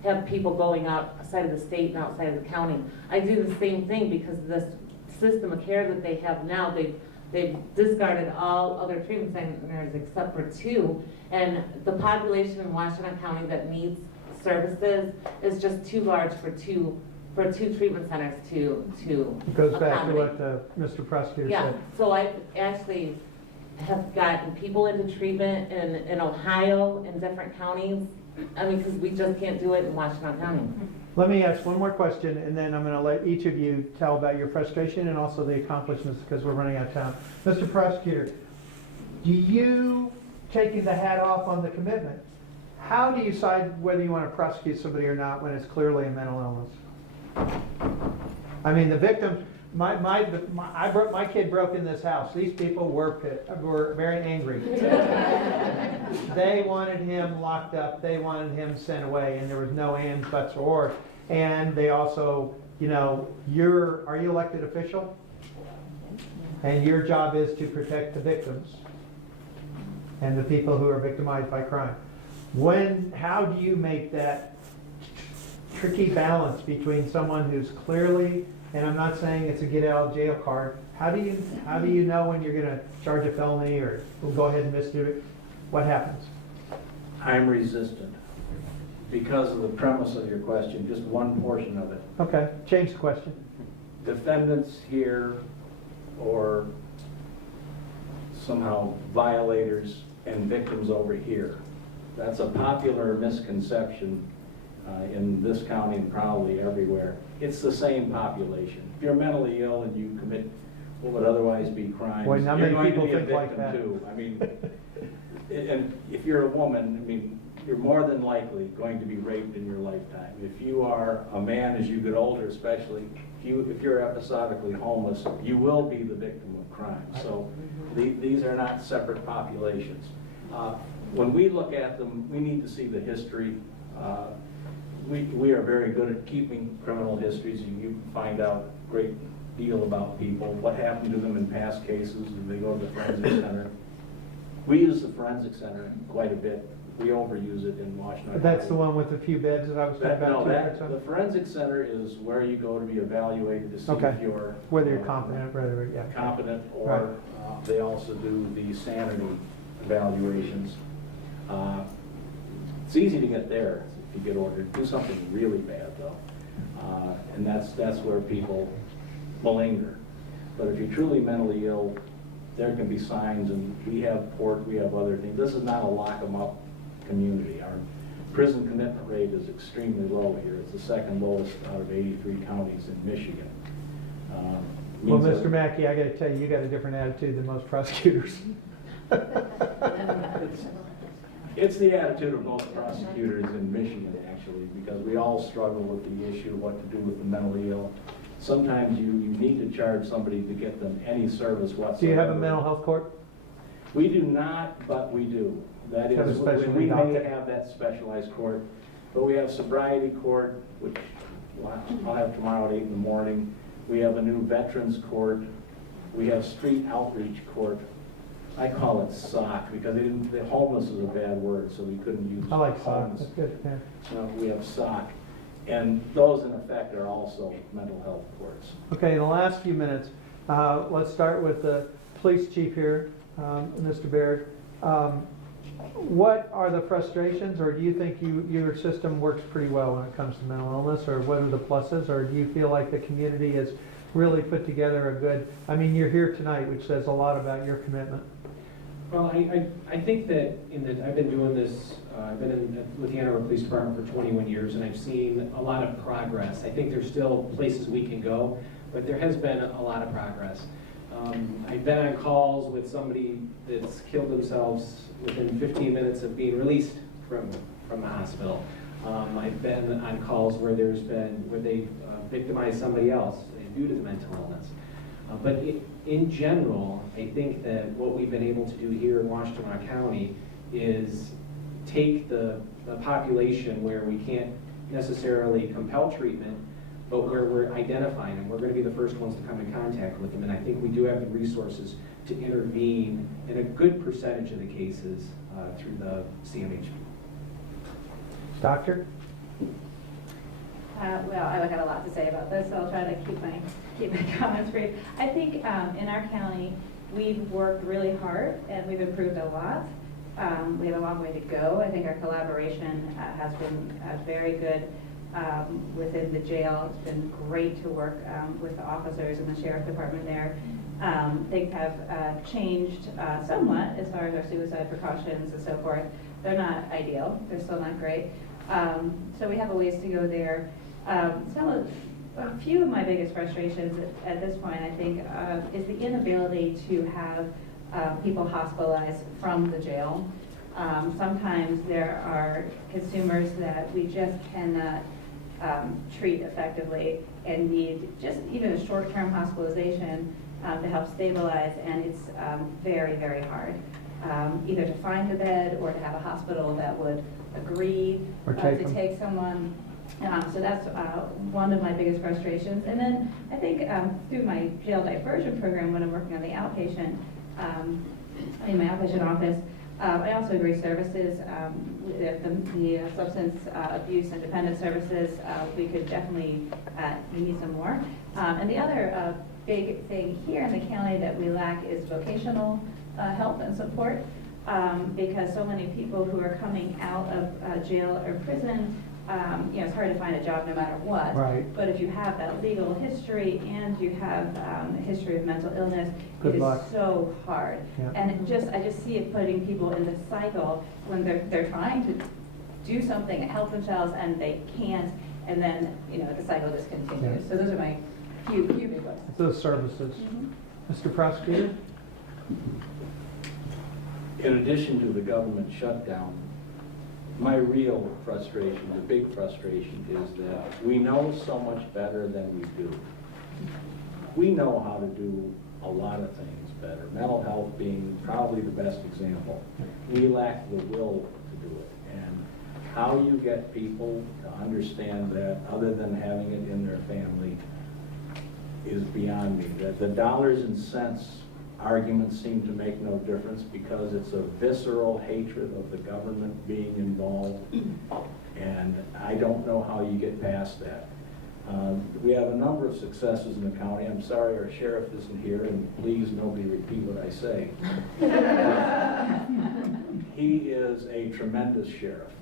have people going outside of the state and outside of the county. I do the same thing because this system of care that they have now, they've discarded all other treatment centers except for 2, and the population in Washington County that needs services is just too large for two treatment centers to It goes back to accommodate. what Mr. Prosecutor Yeah, said. so I actually have gotten people into treatment in Ohio, in different counties. I mean, because we just can't do it in Washington County. Let me ask one more question, and then I'm going to let each of you tell about your frustration and also the accomplishments, because we're running out of time. Mr. Prosecutor, do you, taking the hat off on the commitment, how do you decide whether you want to prosecute somebody or not when it's clearly a mental illness? I mean, the victim, my kid broke in this house. These people were very angry. They wanted him locked up. They wanted him sent away, and there was no ands, buts, or ors. And they also, are you elected official? And your job is to protect the victims and the people who are victimized by crime. How do you make that tricky balance between someone who's clearly, and I'm not saying it's a get out of jail card, how do you know when you're going to charge a felony or go ahead and misdo it? What happens? I'm resistant because of the premise of your question, just one portion of it. Okay, change the question. Defendants here or somehow violators and victims over here. That's a popular misconception in this county and probably everywhere. It's the same population. If you're mentally ill and you commit what would otherwise be crimes, Boy, not you're many going to people be a think like victim that. too. I mean, and if you're a woman, you're more than likely going to be raped in your lifetime. If you are a man as you get older, especially, if you're episodically homeless, you will be the victim of crime. So these are not separate populations. When we look at them, we need to see the history. We are very good at keeping criminal histories. You can find out a great deal about people, what happened to them in past cases. Did they go to the forensic center? We use the forensic center quite a bit. We overuse it in Washington. That's the one with a few beds that I was talking about. The forensic center is where you go to be evaluated to see Okay. if you're Whether you're competent, whether, yeah. competent, or they also do the sanity evaluations. It's easy to get there if you get ordered. Do something really bad though, and that's where people linger. But if you're truly mentally ill, there can be signs, and we have other things. This is not a lock 'em up community. Our prison commitment rate is extremely low here. It's the second lowest out of 83 counties in Michigan. Well, Means Mr. that- Mackey, I got to tell you, you got a different attitude than most prosecutors. It's the attitude of most prosecutors in Michigan, actually, because we all struggle with the issue of what to do with the mentally ill. Sometimes you need to charge somebody to get them any service whatsoever. Do you have a mental health court? We do not, but we do. That Have a is, specially we may adopted? have that specialized court, but we have sobriety court, which I'll have tomorrow at 8 in the morning. We have a new veterans court. We have street outreach court. I call it SOC because the homeless is a bad word, so we couldn't use I like SOC, homeless. that's good, yeah. So we have SOC. And those in effect are also mental health courts. Okay, in the last few minutes, let's start with the police chief here, Mr. Baird. What are the frustrations, or do you think your system works pretty well when it comes to mental illness, or what are the pluses, or do you feel like the community has really put together a good, I mean, you're here tonight, which says a lot about your commitment. Well, I think that I've been doing this, I've been with the Ann Arbor Police Department for 21 years, and I've seen a lot of progress. I think there's still places we can go, but there has been a lot of progress. I've been on calls with somebody that's killed themselves within 15 minutes of being released from the hospital. I've been on calls where they victimized somebody else due to the mental illness. But in general, I think that what we've been able to do here in Washington County is take the population where we can't necessarily compel treatment, but where we're identifying them. We're going to be the first ones to come in contact with them, and I think we do have the resources to intervene in a good percentage of the cases through the CMH. Doctor? Well, I would have a lot to say about this, so I'll try to keep my comments brief. I think in our county, we've worked really hard and we've improved a lot. We have a long way to go. I think our collaboration has been very good within the jail. It's been great to work with the officers and the sheriff department there. Things have changed somewhat as far as our suicide precautions and so forth. They're not ideal. They're still not great. So we have a ways to go there. A few of my biggest frustrations at this point, I think, is the inability to have people hospitalized from the jail. Sometimes there are consumers that we just cannot treat effectively and need just even a short-term hospitalization to help stabilize, and it's very, very hard. Either to find a bed or to have a hospital that would agree to take someone. So that's one of my biggest frustrations. And then I think through my jail diversion program, when I'm working on the outpatient, in my outpatient office, I also agree services, the substance abuse and dependent services, we could definitely need some more. And the other big thing here in the county that we lack is vocational help and support, because so many people who are coming out of jail or prison, it's hard to find a job no matter what. Right. But if you have that legal history and you have a history of mental illness, Good it luck. is so hard. Yeah. And I just see it putting people in this cycle when they're trying to do something, help themselves, and they can't, and then the cycle just continues. Yeah. So those are my few big ones. Those services. Mr. Prosecutor? In addition to the government shutdown, my real frustration, the big frustration, is that we know so much better than we do. We know how to do a lot of things better, mental health being probably the best example. We lack the will to do it. And how you get people to understand that, other than having it in their family, is beyond me. The dollars and cents arguments seem to make no difference because it's a visceral hatred of the government being involved, and I don't know how you get past that. We have a number of successes in the county. I'm sorry our sheriff isn't here, and please nobody repeat what I say. He is a tremendous sheriff.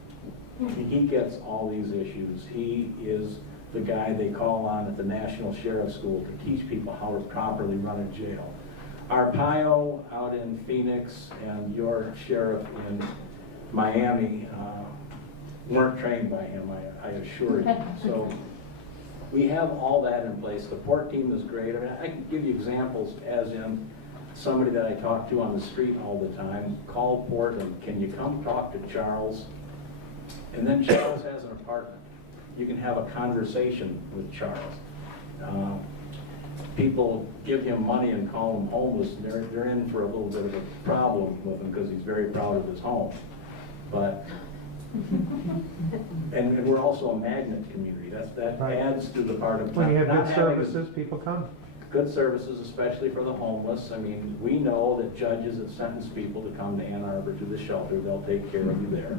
He gets all these issues. He is the guy they call on at the National Sheriff School to teach people how to properly run a jail. Arpaio out in Phoenix and your sheriff in Miami weren't trained by him, I assure you. So we have all that in place. The port team is great. I mean, I can give you examples as in somebody that I talk to on the street all the time, call Portland, can you come talk to Charles? And then Charles has an apartment. You can have a conversation with Charles. People give him money and call him homeless, and they're in for a little bit of a problem with him because he's very proud of his home. But, and we're also a magnet community. That Right. adds to the part of When you have not good having services, people come. good services, especially for the homeless. I mean, we know that judges that sentence people to come to Ann Arbor to the shelter, they'll take care of you there.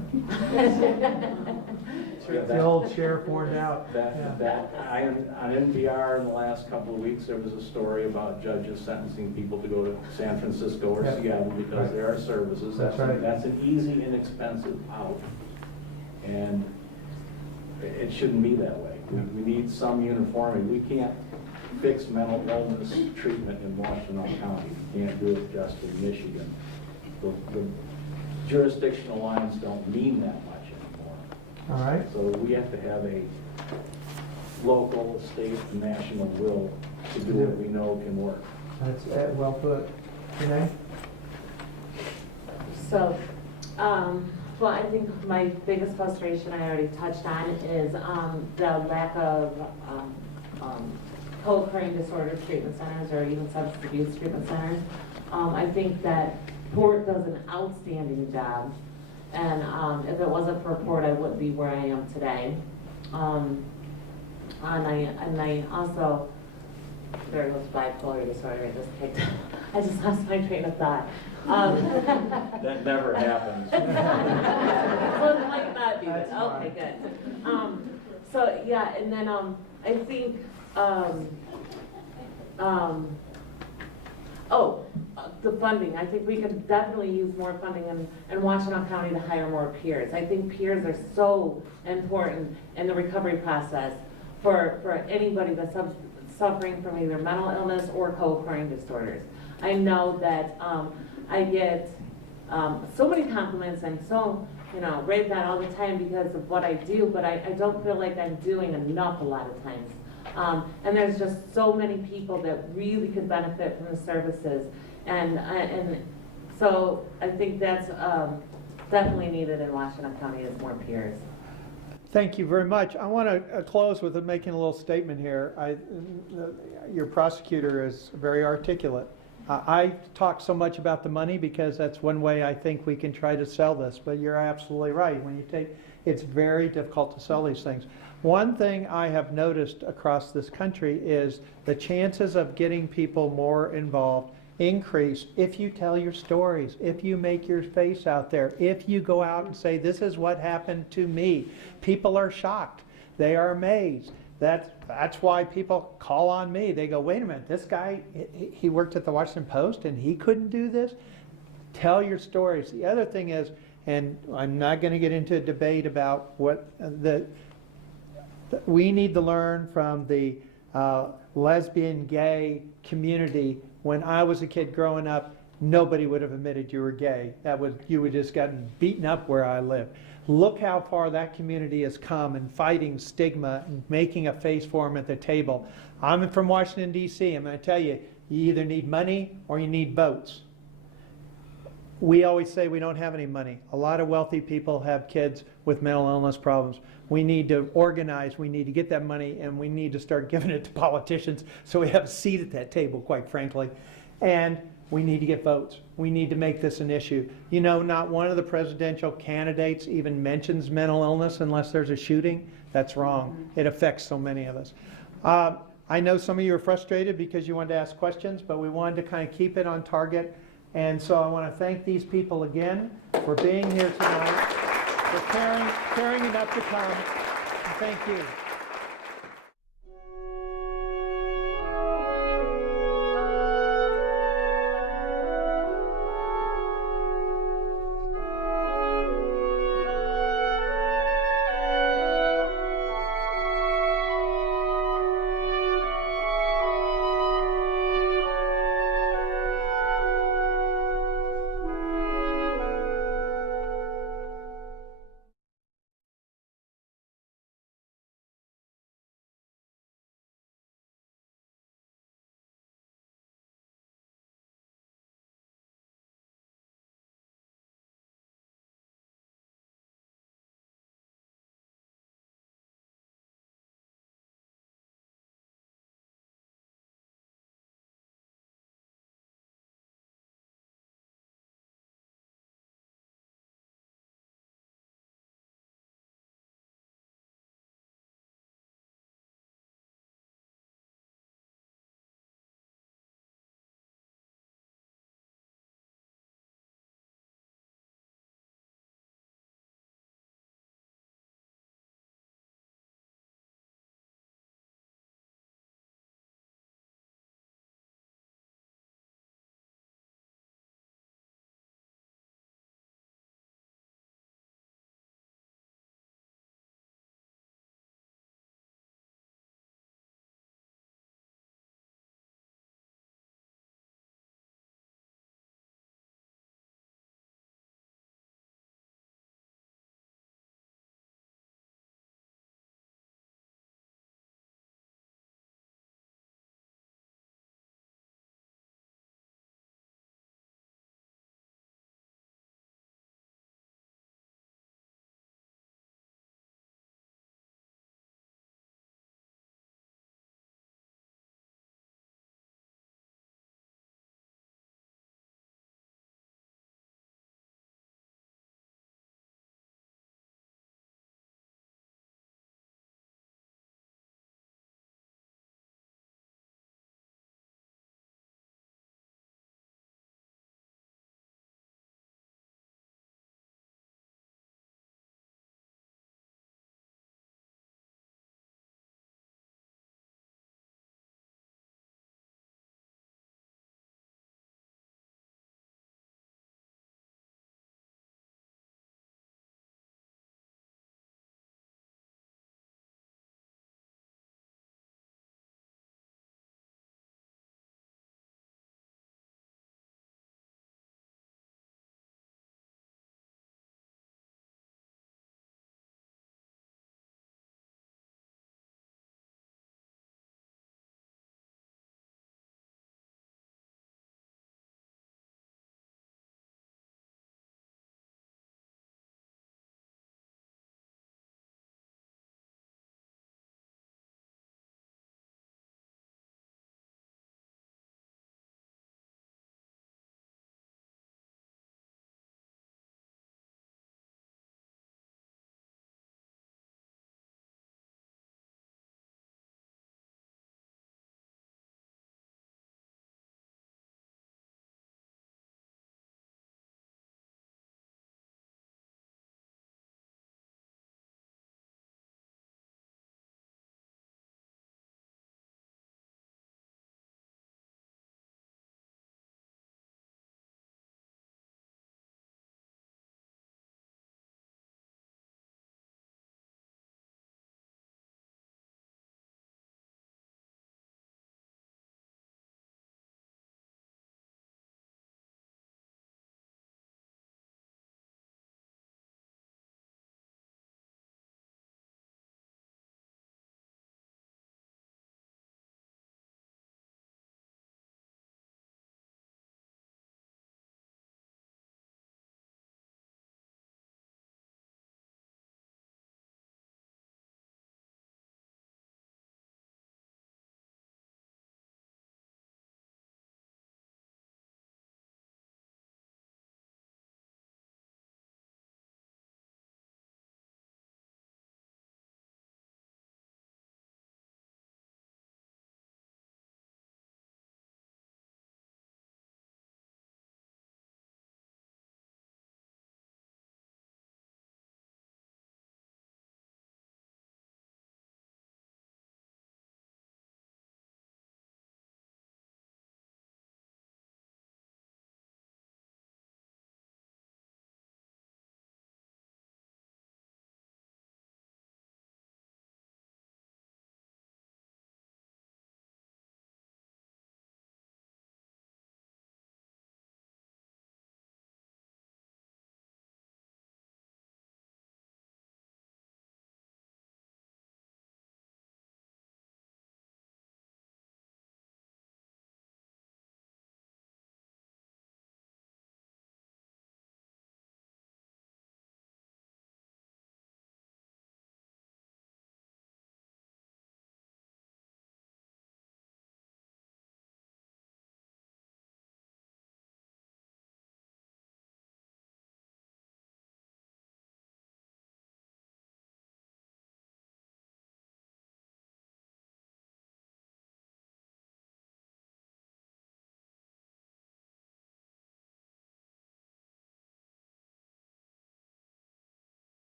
The old sheriff warned out. On NPR in the last couple of weeks, there was a story about judges sentencing people to go to San Francisco or Yeah. Seattle because Right. there are services. That's right. That's an easy, inexpensive out. And it shouldn't be that way. We need some uniformity. We can't fix mental illness treatment in Washtenaw County. We can't do it just in Michigan. The jurisdictional lines don't mean that much anymore. All right. So we have to have a local, state, and national will to do what we know can work. That's well put. Renee? So, well, I think my biggest frustration I already touched on is the lack of co-occurring disorder treatment centers or even substance abuse treatment centers. I think that Port does an outstanding job, and if it wasn't for Port, I wouldn't be where I am today. And I also, there goes bipolar disorder. I just lost my train of thought. That never happens. Well, it might not be, but That's okay, good. So, yeah, and then, I think, the funding. I think we could definitely use more funding in Washtenaw County to hire more peers. I think peers are so important in the recovery process for anybody that's suffering from either mental illness or co-occurring disorders. I know that, I get so many compliments and so, raved on all the time because of what I do, but I don't feel like I'm doing enough a lot of times. And there's just so many people that really could benefit from the services. And so I think that's definitely needed in Washtenaw County is more peers. Thank you very much. I want to close with making a little statement here. Your prosecutor is very articulate. I talk so much about the money because that's one way I think we can try to sell this, but you're absolutely right. It's very difficult to sell these things. One thing I have noticed across this country is the chances of getting people more involved increase if you tell your stories, if you make your face out there, if you go out and say, this is what happened to me. People are shocked. They are amazed. That's why people call on me. They go, wait a minute, this guy, he worked at the Washington Post and he couldn't do this? Tell your stories. The other thing is, and I'm not going to get into a debate about what we need to learn from the lesbian, gay community. When I was a kid growing up, nobody would have admitted you were gay. You would just gotten beaten up where I lived. Look how far that community has come in fighting stigma and making a face for them at the table. I'm from Washington, D.C. I'm going to tell you, you either need money or you need votes. We always say we don't have any money. A lot of wealthy people have kids with mental illness problems. We need to organize, we need to get that money, and we need to start giving it to politicians so we have a seat at that table, quite frankly. And we need to get votes. We need to make this an issue. Not one of the presidential candidates even mentions mental illness unless there's a shooting. That's wrong. It affects so many of us. I know some of you are frustrated because you wanted to ask questions, but we wanted to kind of keep it on target. And so I want to thank these people again for being here tonight, for caring enough to come. And thank you.